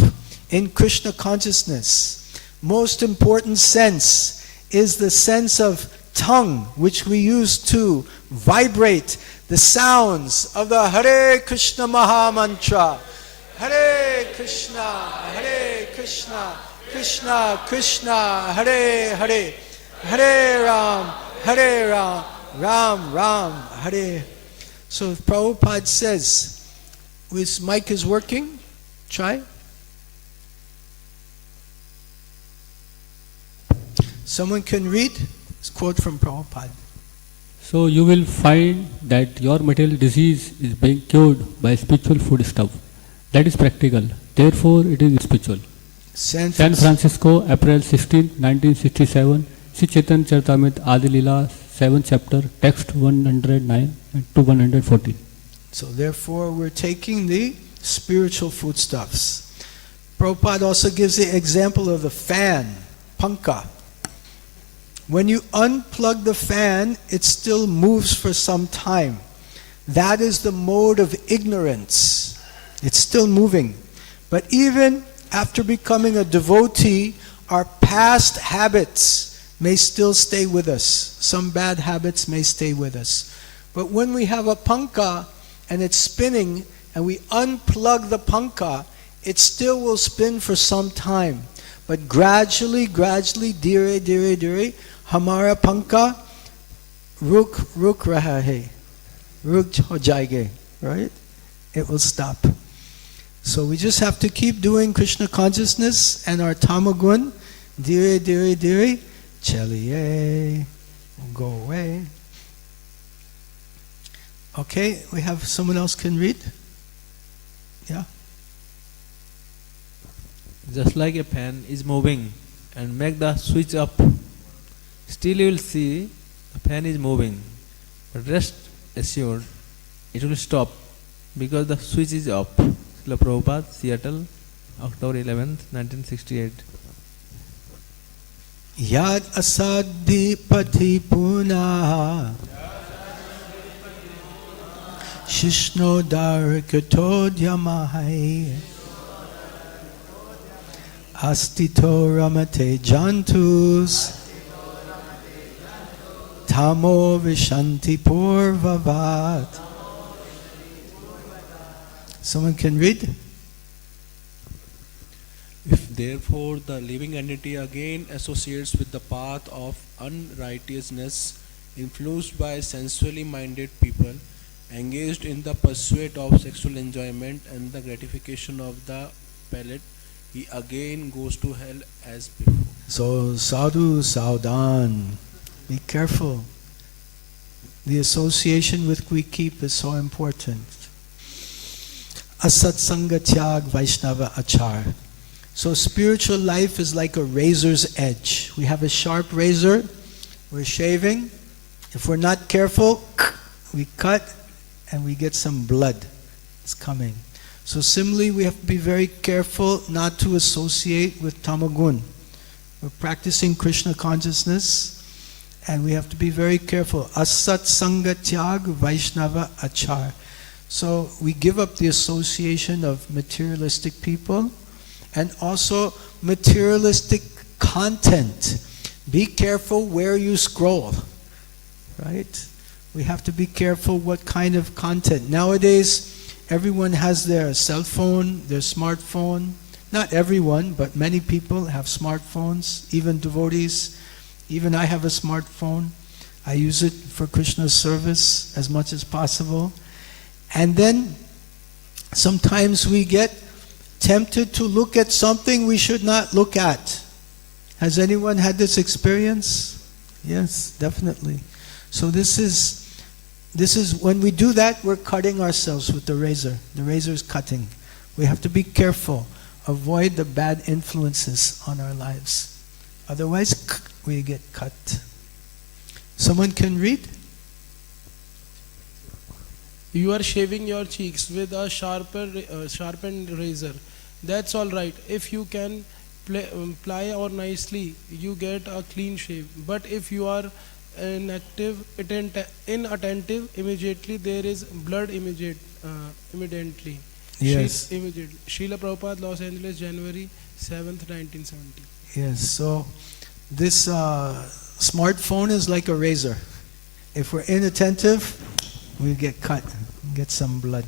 in Krishna consciousness. Most important sense is the sense of tongue, which we use to vibrate the sounds of the Hare Krishna Maha Mantra. Hare Krishna, Krishna Krishna, Hare Hare, Hare Ram, Ram Ram, Hare. So if Prabhupada says, his mic is working, try. Someone can read? It's a quote from Prabhupada. So you will find that your material disease is being cured by spiritual food stuff. That is practical. Therefore, it is spiritual. San Francisco, April 16, 1967. Sri Chaitanya Charitamrita Adi Leela, 7th chapter, text 109 to 114. So therefore, we're taking the spiritual foodstuffs. Prabhupada also gives the example of the fan, panka. When you unplug the fan, it still moves for some time. That is the mode of ignorance. It's still moving. But even after becoming a devotee, our past habits may still stay with us. Some bad habits may stay with us. But when we have a panka and it's spinning and we unplug the panka, it still will spin for some time. But gradually, dhire, dhire, dhire, hamara panka ruk raha hai, ruk ho jayenge, right? It will stop. So we just have to keep doing Krishna consciousness, and our tamagun, dhire, dhire, dhire, chaliye, will go away. Okay, we have someone else can read? Yeah? Just like a fan is moving and make the switch up, still you will see the fan is moving. But rest assured, it will stop because the switch is up. Srila Prabhupada, Seattle, October 11th, 1968. Yad asadhi pati puna Shishno darikatodyamahai Astito ramate jantus tamo vishanti purvavat. Someone can read? If therefore the living entity again associates with the path of unrighteousness, influenced by sensually minded people, engaged in the pursuit of sexual enjoyment and the gratification of the palate, he again goes to hell as before. So sadhu saudan, be careful. The association with we keep is so important. Asatsanga tyag Vaishnava achar. So spiritual life is like a razor's edge. We have a sharp razor, we're shaving. If we're not careful, we cut and we get some blood. It's coming. So similarly, we have to be very careful not to associate with tamagun. We're practicing Krishna consciousness and we have to be very careful. Asat sanga tyag Vaishnava achar. So we give up the association of materialistic people and also materialistic content. Be careful where you scroll, right? We have to be careful what kind of content. Nowadays, everyone has their cell phone, their smartphone. Not everyone, but many people have smartphones, even devotees. Even I have a smartphone. I use it for Krishna's service as much as possible. And then sometimes we get tempted to look at something we should not look at. Has anyone had this experience? Yes, definitely. So this is when we do that, we're cutting ourselves with the razor. The razor is cutting. We have to be careful. Avoid the bad influences on our lives. Otherwise, we get cut. Someone can read? You are shaving your cheeks with a sharpened razor. That's all right. If you can ply or nicely, you get a clean shave. But if you are inattentive, immediately there is blood immediately. Yes. Immediately. Srila Prabhupada, Los Angeles, January 7th, 1970. Yes, so this smartphone is like a razor. If we're inattentive, we get cut, get some blood.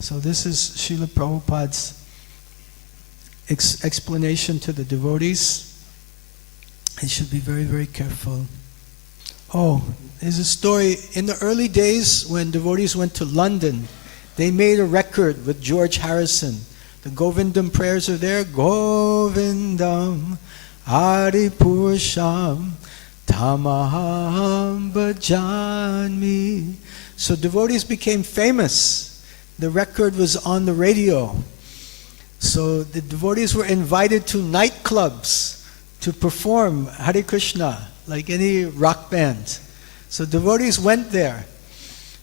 So this is Srila Prabhupada's explanation to the devotees. They should be very, very careful. Oh, there's a story. In the early days when devotees went to London, they made a record with George Harrison. The Govindam prayers are there. Govindam Haripurusham Tamaham Bhajanmi. So devotees became famous. The record was on the radio. So the devotees were invited to nightclubs to perform Hare Krishna like any rock band. So devotees went there.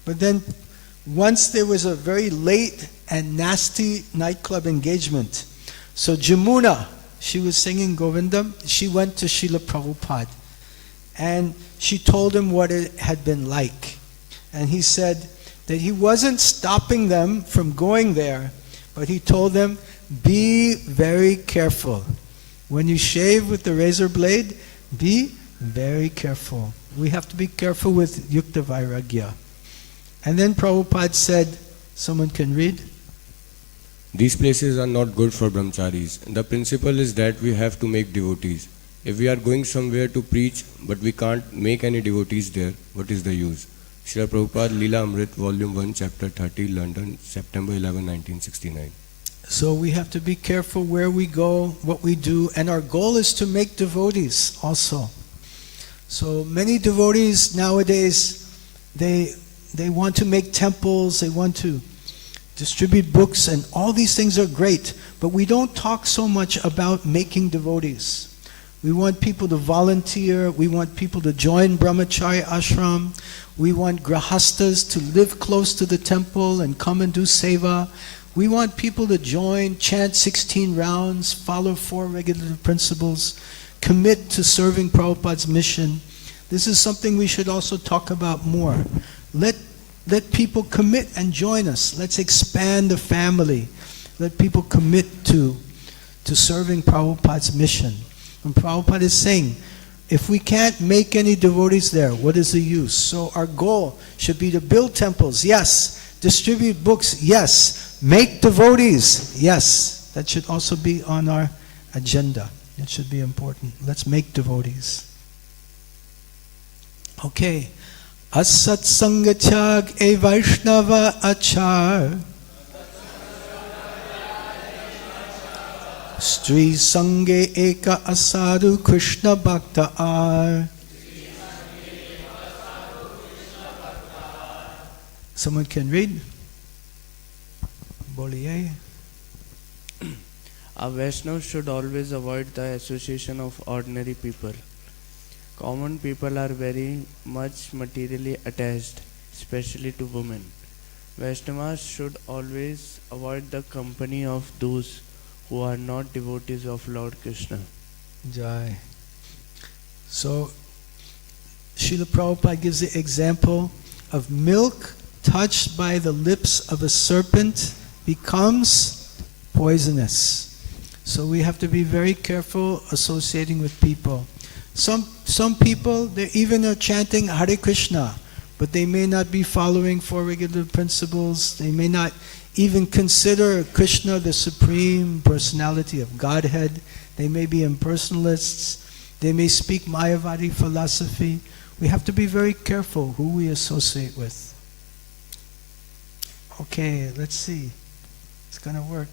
But then once there was a very late and nasty nightclub engagement. So Jamuna, she was singing Govindam, she went to Srila Prabhupada. And she told him what it had been like. And he said that he wasn't stopping them from going there, but he told them, be very careful. When you shave with the razor blade, be very careful. We have to be careful with Yukta Vairagya. And then Prabhupada said, someone can read? These places are not good for brahmacharis. The principle is that we have to make devotees. If we are going somewhere to preach, but we can't make any devotees there, what is the use? Srila Prabhupada, Leela Amrit, Volume 1, Chapter 30, London, September 11, 1969. So we have to be careful where we go, what we do, and our goal is to make devotees also. So many devotees nowadays, they want to make temples, they want to distribute books, and all these things are great, but we don't talk so much about making devotees. We want people to volunteer, we want people to join Brahmachari ashram, we want grahastas to live close to the temple and come and do seva. We want people to join, chant 16 rounds, follow 4 regulative principles, commit to serving Prabhupada's mission. This is something we should also talk about more. Let people commit and join us. Let's expand the family. let people commit to serving Prabhupada's mission. And Prabhupada is saying, if we can't make any devotees there, what is the use? So our goal should be to build temples, yes. Distribute books, yes. Make devotees, yes. That should also be on our agenda. It should be important. Let's make devotees. Okay. Asat Sangachag e Vaishnava Achar. Stri Sange Eka Asadu Krishna Bhakta Ar. Someone can read? Boliye. A Vaishnav should always avoid the association of ordinary people. Common people are very much materially attached, especially to women. Vaishnavas should always avoid the company of those who are not devotees of Lord Krishna. Jai. So, Srila Prabhupada gives the example of milk touched by the lips of a serpent becomes poisonous. So we have to be very careful associating with people. Some people, they even are chanting Hare Krishna, but they may not be following four regular principles. They may not even consider Krishna the Supreme Personality of Godhead. They may be impersonalists. They may speak Mayavadi philosophy. We have to be very careful who we associate with. Okay, let's see. It's going to work.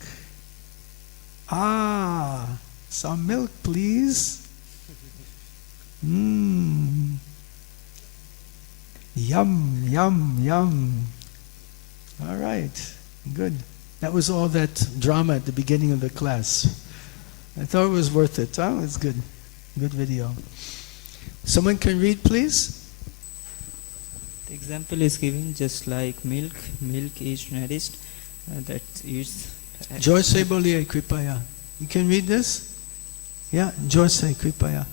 Some milk, please. Yum, yum, yum. All right, good. That was all that drama at the beginning of the class. I thought it was worth it. Huh? It's good. Good video. Someone can read, please? The example is given just like milk. Milk is nourished. That is. Joy se boliye kripaya. You can read this? Yeah, Joy se kripaya.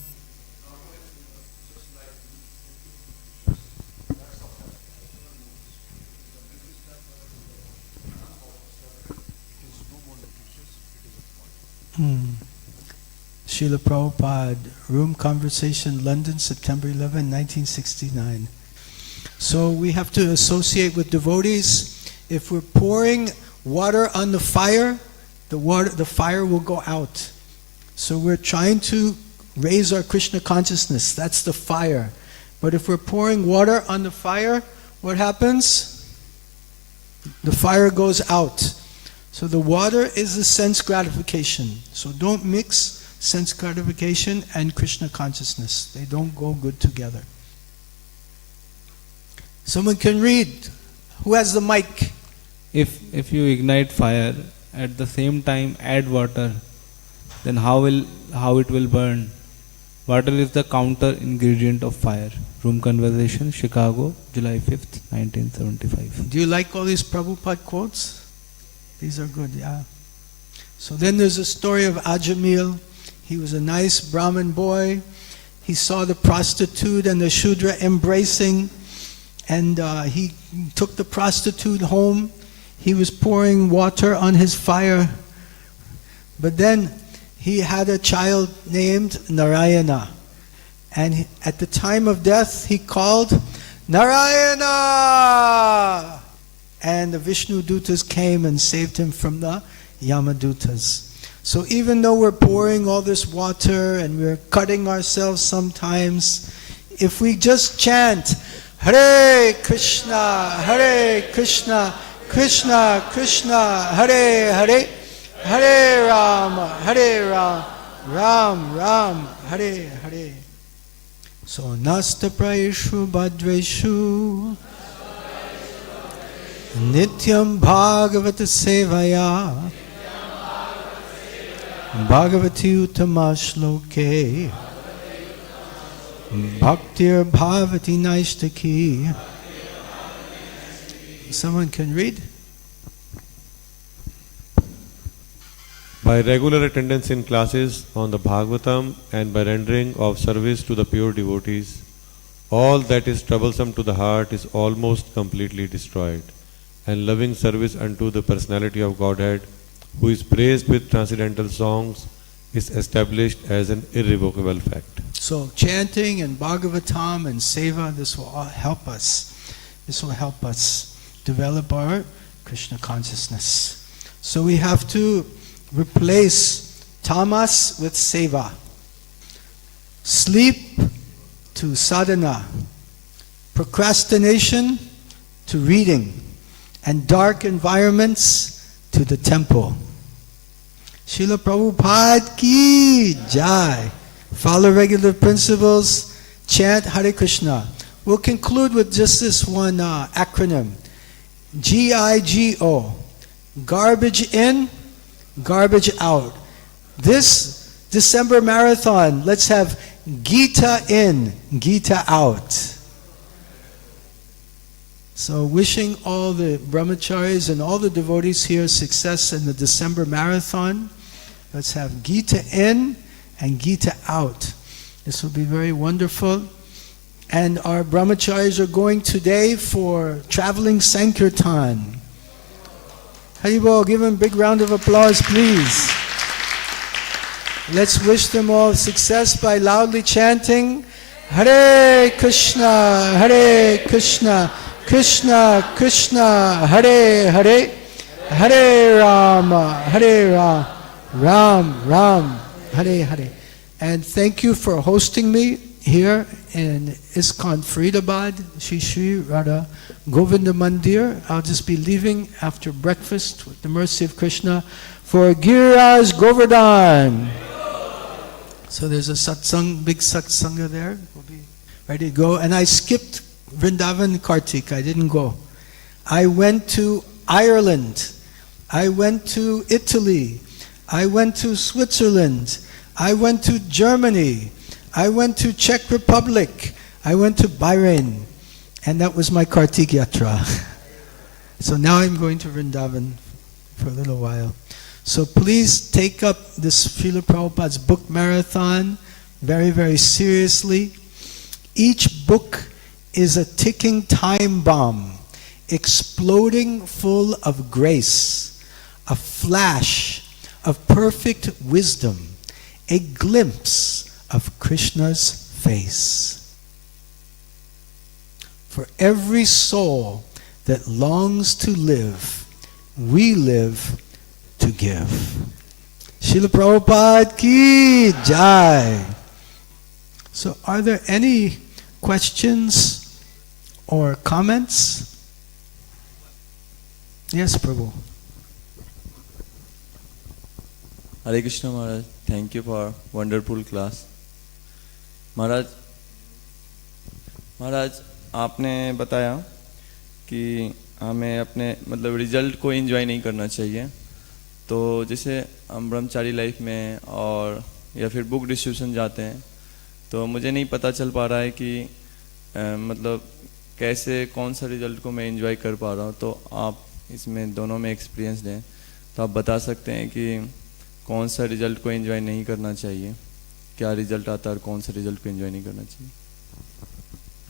Srila Prabhupada, Room Conversation, London, September 11, 1969. So we have to associate with devotees. If we're pouring water on the fire, the fire will go out. So we're trying to raise our Krishna consciousness. That's the fire. But if we're pouring water on the fire, what happens? The fire goes out. So the water is the sense gratification. So don't mix sense gratification and Krishna consciousness. They don't go good together. Someone can read. Who has the mic? If you ignite fire, at the same time add water, then how it will burn? Water is the counter ingredient of fire. Room Conversation, Chicago, July 5th, 1975. Do you like all these Prabhupada quotes? These are good, yeah. So then there's a story of Ajamil. He was a nice Brahmin boy. He saw the prostitute and the Shudra embracing, and he took the prostitute home. He was pouring water on his fire. But then he had a child named Narayana. And at the time of death, he called, Narayana! And the Vishnu Dutas came and saved him from the Yamadutas. So even though we're pouring all this water and we're cutting ourselves sometimes, if we just chant, Hare Krishna, Krishna Krishna, Hare Hare, Hare Rama, Ram Ram, Hare Hare. So Nasta Praeshu Bhadreshu Nityam Bhagavata Sevaya Bhagavati Uttama Shloke Bhaktir Bhavati Naishtaki. Someone can read? By regular attendance in classes on the Bhagavatam and by rendering of service to the pure devotees, all that is troublesome to the heart is almost completely destroyed, and loving service unto the personality of Godhead who is praised with transcendental songs, is established as an irrevocable fact. So chanting and Bhagavatam and Seva, this will all help us. This will help us develop our Krishna consciousness. So we have to replace tamas with seva. Sleep to sadhana. Procrastination to reading. And dark environments to the temple. Srila Prabhupada ki jai. Follow regular principles. Chant Hare Krishna. We'll conclude with just this one acronym. GIGO. Garbage in, garbage out. This December marathon, let's have Gita in, Gita out. So wishing all the brahmacharis and all the devotees here success in the December marathon. Let's have Gita in and Gita out. This will be very wonderful. And our brahmacharis are going today for traveling Sankirtan. Haribol, give them a big round of applause, please. Let's wish them all success by loudly chanting Hare Krishna, Hare Krishna, Krishna Krishna, Hare Hare, Hare Rama, Hare Rama, Ram Ram, Hare Hare. And thank you for hosting me here in ISKCON Faridabad, Shri Shri Radha Govinda Mandir. I'll just be leaving after breakfast with the mercy of Krishna for Giriraj Govardhan. So there's a satsang, big satsanga there. We'll be ready to go. And I skipped Vrindavan Kartik. I didn't go. I went to Ireland. I went to Italy. I went to Switzerland. I went to Germany. I went to Czech Republic. I went to Bahrain. And that was my Kartik Yatra. So now I'm going to Vrindavan for a little while. So please take up this Srila Prabhupada's book marathon very, very seriously. Each book is a ticking time bomb, exploding full of grace, a flash of perfect wisdom, a glimpse of Krishna's face. For every soul that longs to live, we live to give. Srila Prabhupada ki jai. So are there any questions or comments? Yes, Prabhu. Hare Krishna Maharaj, thank you for wonderful class. Maharaj, आपने बताया कि हमें अपने मतलब result को enjoy नहीं करना चाहिए. तो जैसे हम ब्रह्मचारी लाइफ में और या फिर बुक डिस्ट्रीब्यूशन जाते हैं तो मुझे नहीं पता चल पा रहा है कि मतलब कैसे कौन सा रिजल्ट को मैं एंजॉय कर पा रहा हूँ. तो आप इसमें दोनों में एक्सपीरियंस दें तो आप बता सकते हैं कि कौन सा रिजल्ट को एंजॉय नहीं करना चाहिए, क्या रिजल्ट आता है और कौन सा रिजल्ट को एंजॉय नहीं करना चाहिए.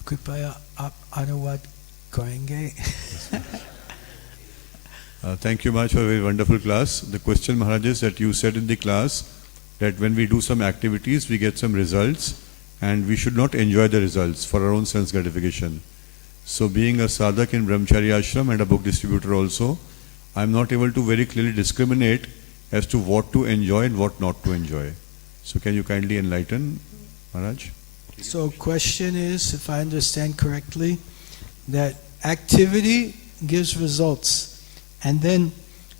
कृपया आप अनुवाद करेंगे. Thank you much for a very wonderful class. The question, Maharaj, is that you said in the class that when we do some activities, we get some results, and we should not enjoy the results for our own sense gratification. So being a sadhak in Brahmachari ashram and a book distributor also, I am not able to very clearly discriminate as to what to enjoy and what not to enjoy. So can you kindly enlighten, Maharaj? So question is, if I understand correctly, that activity gives results. And then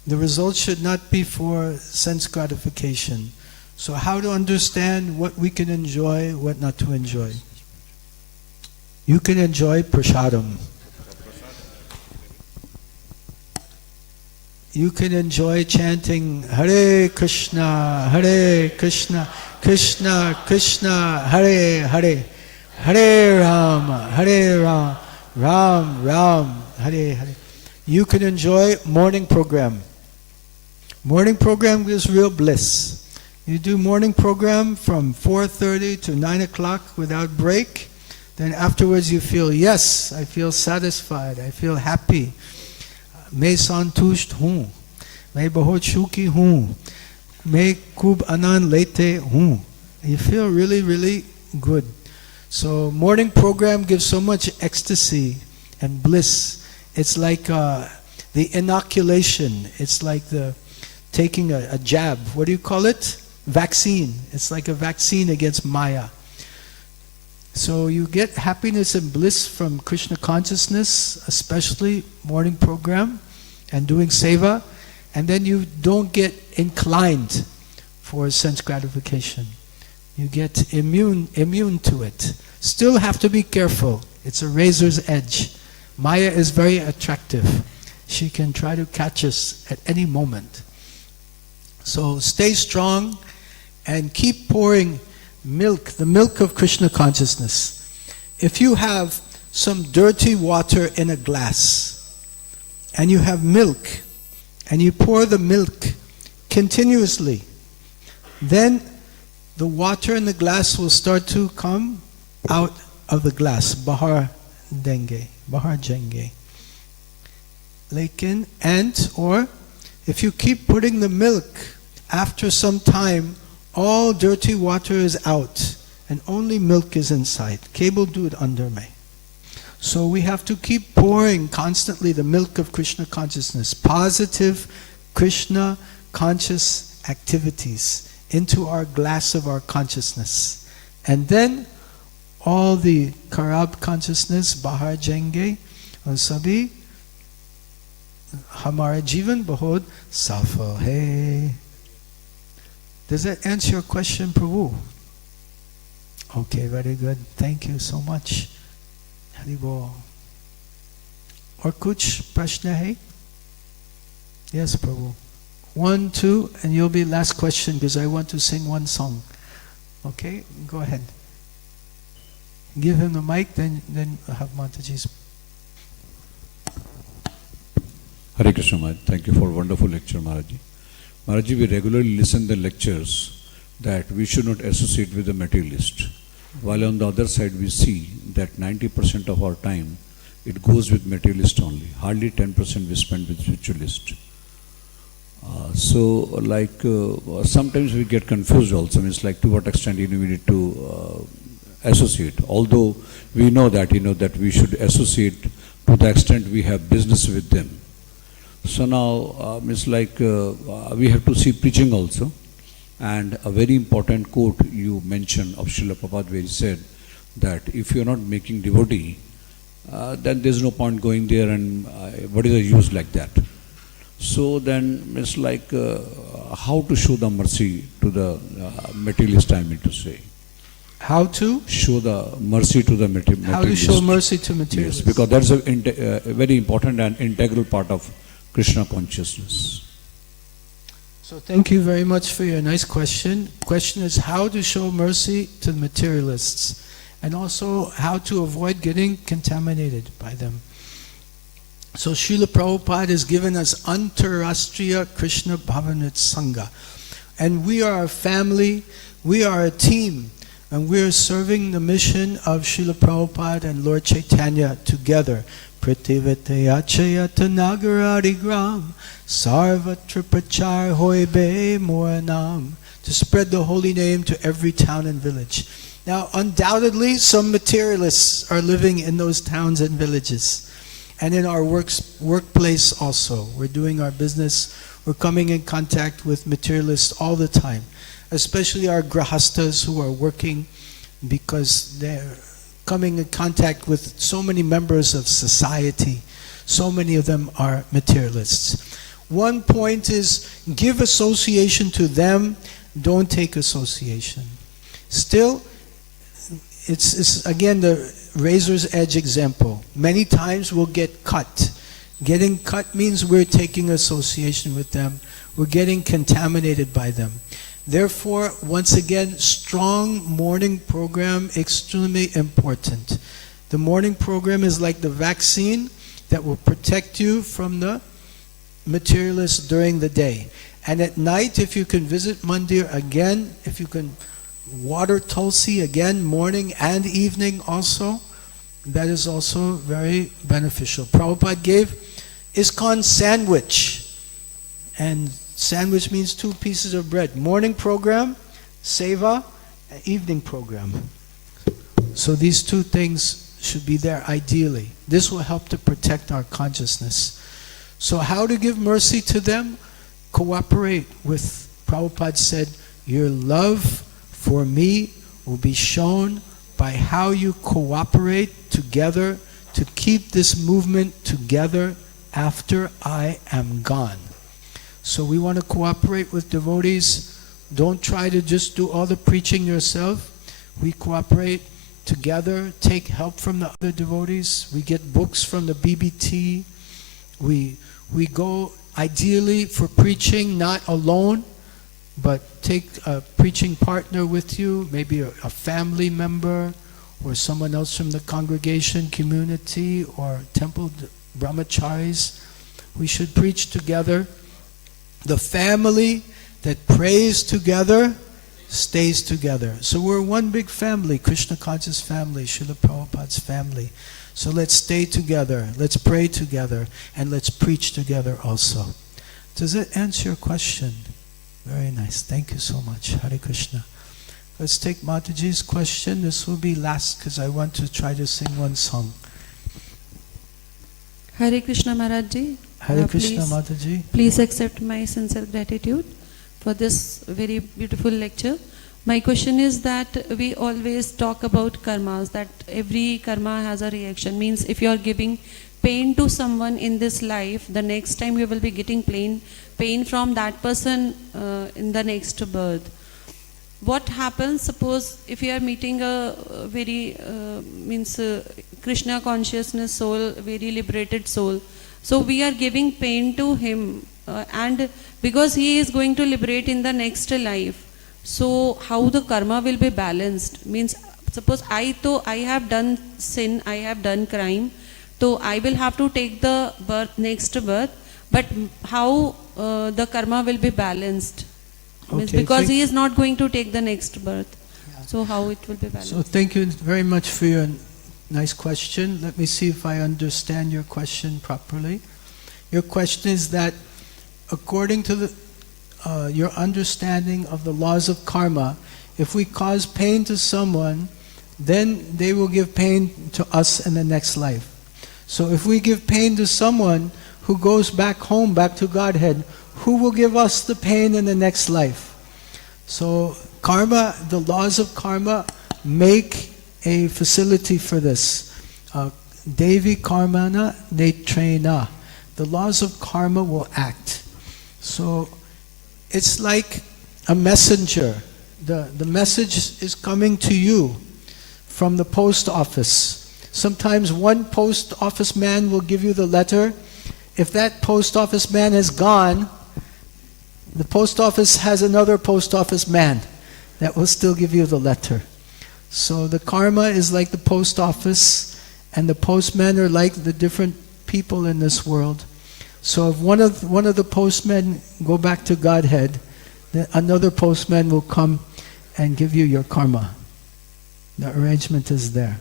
the results should not be for sense gratification. So how to understand what we can enjoy, what not to enjoy? You can enjoy prasadam. You can enjoy chanting Hare Krishna, Hare Krishna, Krishna Krishna, Hare Hare, Hare Rama, Hare Rama, Ram Ram, Hare Hare. You can enjoy morning program. Morning program gives real bliss. You do morning program from 4:30 to 9 o'clock without break. Then afterwards you feel, yes, I feel satisfied, I feel happy. Main santusht hoon. मैं बहुत सुखी हूँ, मैं खूब आनंद लेते हूँ. You feel really, really good. So morning program gives so much ecstasy and bliss. It's like the inoculation. It's like the taking a jab. What do you call it? Vaccine. It's like a vaccine against Maya. So you get happiness and bliss from Krishna consciousness, especially morning program and doing seva, and then you don't get inclined for sense gratification. You get immune to it. Still have to be careful. It's a razor's edge. Maya is very attractive. She can try to catch us at any moment. So stay strong and keep pouring milk, the milk of Krishna consciousness. If you have some dirty water in a glass and you have milk and you pour the milk continuously, then the water in the glass will start to come out of the glass. Bahar jenge. Lekin, or if you keep putting the milk, after some time, all dirty water is out and only milk is inside. Cable do it under me. So we have to keep pouring constantly the milk of Krishna consciousness, positive Krishna conscious activities into our glass of our consciousness. And then all the Karab consciousness, Bahar Jenge, Sabhi, Hamara Jivan Bahod Safal Hai. Does that answer your question, Prabhu? Okay, very good. Thank you so much. Haribol. Or kuch prashna hai? Yes, Prabhu. 1, 2, and you'll be last question because I want to sing one song. Okay, go ahead. Give him the mic, then have Mataji's. Hare Krishna Maharaj, thank you for wonderful lecture, Maharajji. Maharajji, we regularly listen to the lectures that we should not associate with the materialist. While on the other side we see that 90% of our time it goes with materialist only. Hardly 10% we spend with spiritualist. Sometimes we get confused also. Means like to what extent we need to associate. Although we know that we should associate to the extent we have business with them. So now we have to see preaching also. And a very important quote you mentioned of Srila Prabhupada where he said that if you are not making devotee, then there is no point going there, and what is the use like that? So then it's like how to show the mercy to the materialist, I mean to say. How to? Show the mercy to the materialist. How to show mercy to materialists. Yes, because that's a very important and integral part of Krishna consciousness. So thank you very much for your nice question. Question is how to show mercy to the materialists and also how to avoid getting contaminated by them. So Srila Prabhupada has given us Antarashtriya Krishna Bhavanat Sangha. And we are a family, we are a team, and we are serving the mission of Srila Prabhupada and Lord Chaitanya together. Prativatayachayata Nagaradi Gram Sarvatra Prachar Hoibe Moranam, to spread the holy name to every town and village. Now undoubtedly some materialists are living in those towns and villages. And in our workplace also. We're doing our business. We're coming in contact with materialists all the time. Especially our grahastas who are working because they're coming in contact with so many members of society. So many of them are materialists. One point is give association to them, don't take association. Still, it's again the razor's edge example. Many times we'll get cut. Getting cut means we're taking association with them. We're getting contaminated by them. Therefore, once again, strong morning program, extremely important. The morning program is like the vaccine that will protect you from the materialists during the day. And at night, if you can visit Mandir again, if you can water Tulsi again, morning and evening also, that is also very beneficial. Prabhupada gave ISKCON sandwich. And sandwich means 2 pieces of bread. Morning program, seva, evening program. So these 2 things should be there ideally. This will help to protect our consciousness. So how to give mercy to them? Cooperate with, Prabhupada said, your love for me will be shown by how you cooperate together to keep this movement together after I am gone. So we want to cooperate with devotees. Don't try to just do all the preaching yourself. We cooperate together, take help from the other devotees. We get books from the BBT. We go ideally for preaching, not alone, but take a preaching partner with you, maybe a family member or someone else from the congregation, community, or temple brahmacharis. We should preach together. The family that prays together stays together. So we're one big family, Krishna conscious family, Srila Prabhupada's family. So let's stay together, let's pray together, and let's preach together also. Does it answer your question? Very nice. Thank you so much. Hare Krishna. Let's take Mataji's question. This will be last because I want to try to sing one song. Hare Krishna Maharaj Ji. Hare Krishna Mataji. Please accept my sincere gratitude for this very beautiful lecture. My question is that we always talk about karmas, that every karma has a reaction. Means if you are giving pain to someone in this life, the next time you will be getting pain from that person in the next birth. What happens, suppose if you are meeting a very Krishna consciousness soul, very liberated soul, so we are giving pain to him and because he is going to liberate in the next life, so how the karma will be balanced? Means suppose I have done sin, I have done crime, so I will have to take the next birth, but how the karma will be balanced? Means because he is not going to take the next birth. Yeah. So how it will be balanced? So thank you very much for your nice question. Let me see if I understand your question properly. Your question is that according to your understanding of the laws of karma, if we cause pain to someone, then they will give pain to us in the next life. So if we give pain to someone who goes back home, back to Godhead, who will give us the pain in the next life? So karma, the laws of karma make a facility for this. Devi karmana netrena. The laws of karma will act. So it's like a messenger. The message is coming to you from the post office. Sometimes one post office man will give you the letter. If that post office man is gone, the post office has another post office man that will still give you the letter. So the karma is like the post office, and the postmen are like the different people in this world. So if one of the postmen go back to Godhead, then another postman will come and give you your karma. The arrangement is there.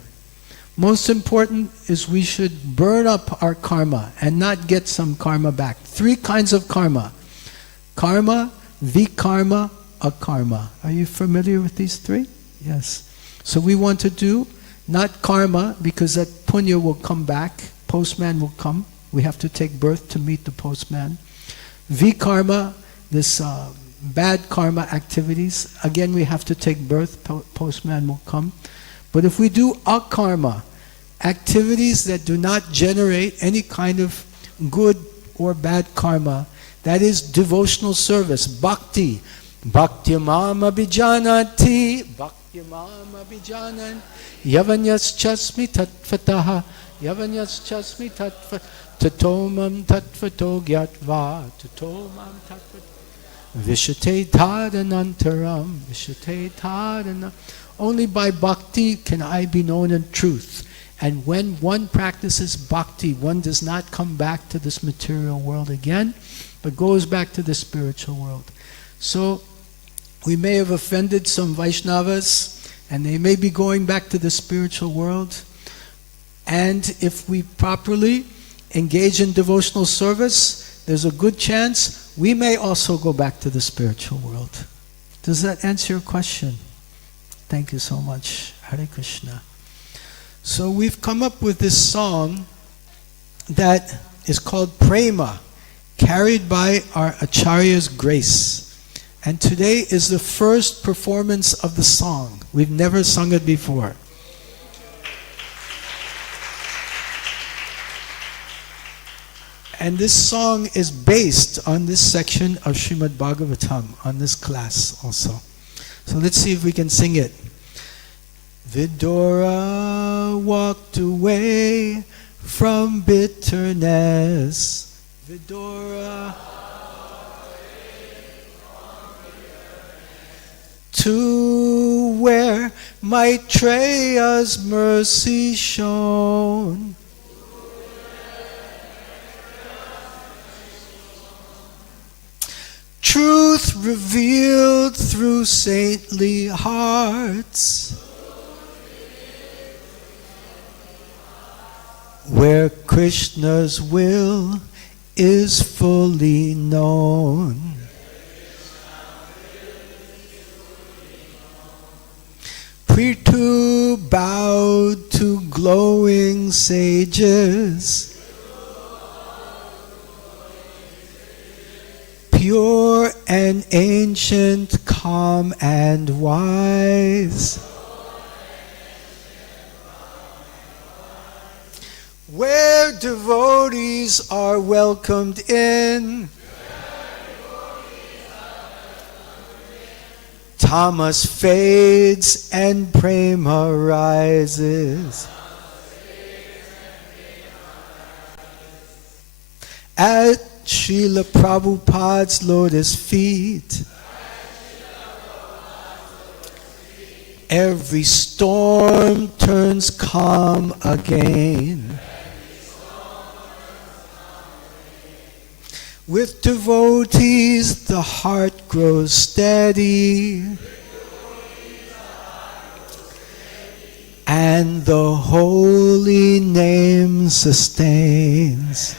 Most important is we should burn up our karma and not get some karma back. 3 kinds of karma. Karma, vikarma, akarma. Are you familiar with these 3? Yes. So we want to do not karma, because that punya will come back. Postman will come. We have to take birth to meet the postman. Vikarma, this bad karma activities. Again, we have to take birth. Postman will come. But if we do akarma, activities that do not generate any kind of good or bad karma, that is devotional service, bhakti. Bhakti mama bijanati, bhakti mama bijanan, yavanyas chasmi tatfataha, yavanyas chasmi tatfataha, tatomam tatvato gyatva, tatomam tatvato, vishate tadanantaram, vishate tadanantaram. Only by bhakti can I be known in truth. And when one practices bhakti, one does not come back to this material world again, but goes back to the spiritual world. So we may have offended some Vaishnavas, and they may be going back to the spiritual world. And if we properly engage in devotional service, there's a good chance we may also go back to the spiritual world. Does that answer your question? Thank you so much. Hare Krishna. So we've come up with this song that is called Prema, carried by our Acharya's grace. And today is the first performance of the song. We've never sung it before. And this song is based on this section of Srimad Bhagavatam, on this class also. So let's see if we can sing it. Vidura walked away from bitterness. Vidura to where Maitreya's mercy shone. Truth revealed through saintly hearts, where Krishna's will is fully known. Prithu bowed to glowing sages, pure and ancient, calm and wise, where devotees are welcomed in, tamas fades and prema rises. At Srila Prabhupada's lotus feet, every storm turns calm again. With devotees the heart grows steady, and the holy name sustains.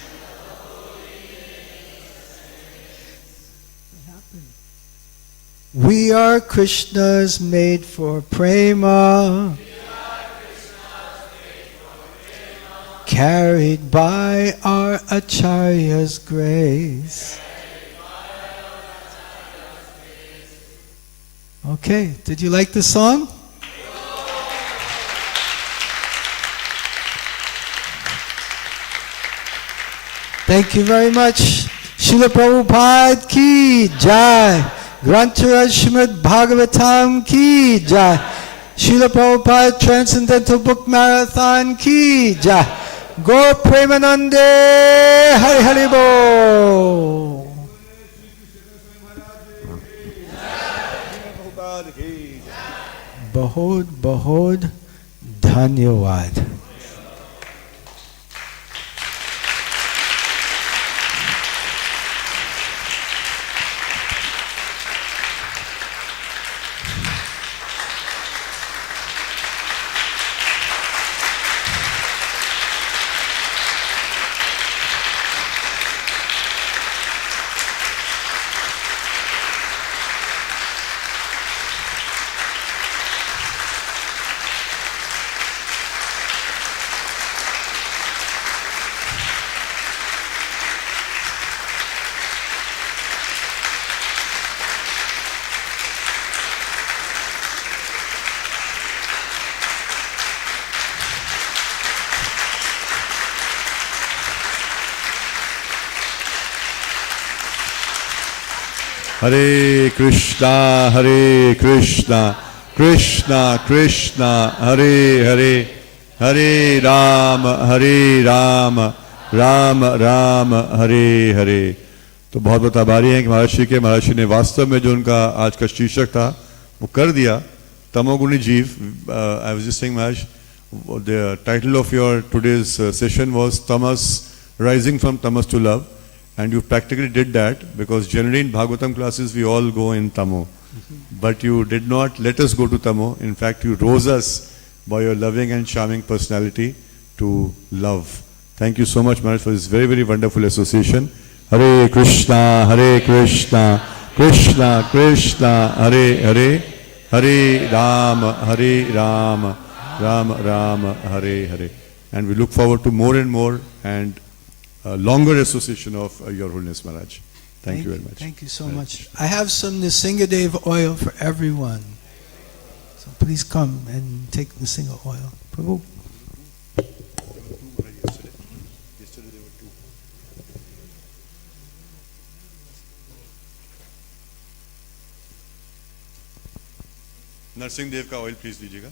We are Krishna's made for prema, carried by our Acharya's grace. Okay, did you like the song? Thank you very much. Srila Prabhupada ki jai. Grantaraj Srimad Bhagavatam ki jai. Srila Prabhupada Transcendental Book Marathon ki jai. Go Premanande Hari Hari Bo. Bahod Bahod Dhanyawad. Hare Krishna, Krishna Krishna, Hare Hare, Hare Rama, Rama Rama, Hare Hare. तो बहुत बहुत आभारी हैं कि महाराज श्री ने वास्तव में जो उनका आज का शीर्षक था वो कर दिया, तमोगुणी जीव. I was just saying, Maharaj, the title of your today's session was Tamas, Rising from Tamas to Love. And you practically did that, because generally in Bhagavatam classes we all go in Tamo. But you did not let us go to Tamo. In fact, you rose us by your loving and charming personality to love. Thank you so much, Maharaj, for this very, very wonderful association. Hare Krishna, Krishna Krishna, Hare Hare, Hare Ram, Ram Ram, Hare Hare. And we look forward to more and more and longer association of Your Holiness Maharaj. Thank you very much. Thank you so much. I have some Nisingadev oil for everyone. So please come and take Nisinga oil. Prabhu. Yesterday there were two. Narsingh Dev का oil please लीजिएगा.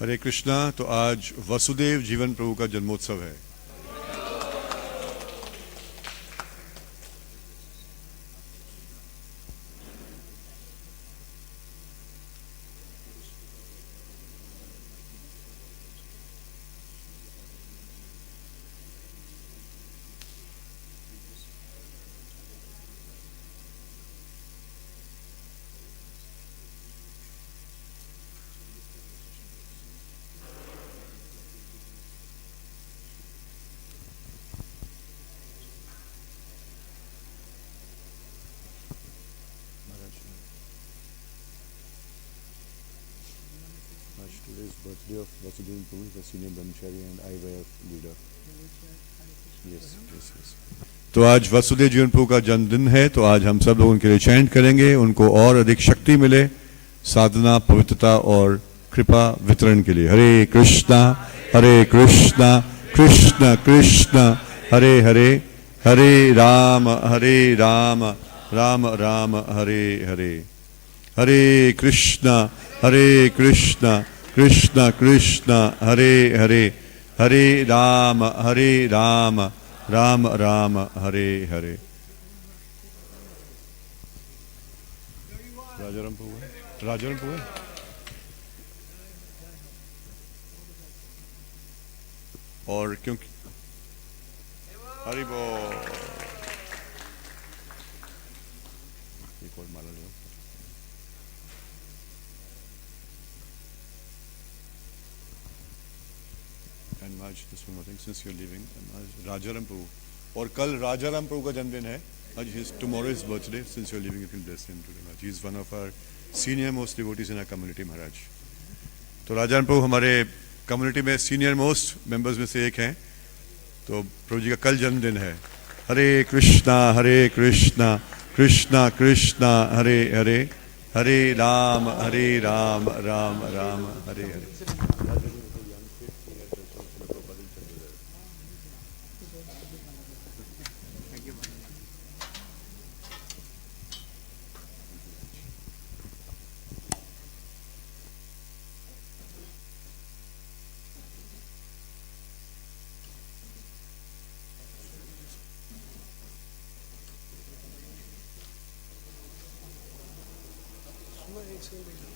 हरे कृष्णा. तो आज वसुदेव जीवन प्रभु का जन्मोत्सव है. Today's birthday of Vasudev Prabhu, the senior brahmachari and IYF leader. Yes. तो आज वसुदेव जीवन प्रभु का जन्मदिन है. तो आज हम सब लोग उनके लिए चैंट करेंगे, उनको और अधिक शक्ति मिले साधना, पवित्रता और कृपा वितरण के लिए. हरे कृष्णा कृष्ण कृष्ण हरे हरे, हरे राम राम राम हरे हरे. हरे कृष्णा कृष्ण कृष्ण हरे हरे, हरे राम राम राम हरे हरे. राजाराम और क्योंकि हरि बोल. एक और माला लो. And Maharaj, this one more thing, since you're leaving, Rajaram Prabhu. और कल राजाराम प्रभु का जन्मदिन है. His tomorrow is birthday. Since you're leaving, you can bless him today. Maharaj, he is one of our senior most devotees in our community, Maharaj. तो राजाराम प्रभु हमारे community में senior most members में से एक हैं. तो प्रभु जी का कल जन्मदिन है. हरे कृष्णा कृष्णा कृष्णा हरे हरे, हरे राम राम राम हरे हरे. एक सेकंड.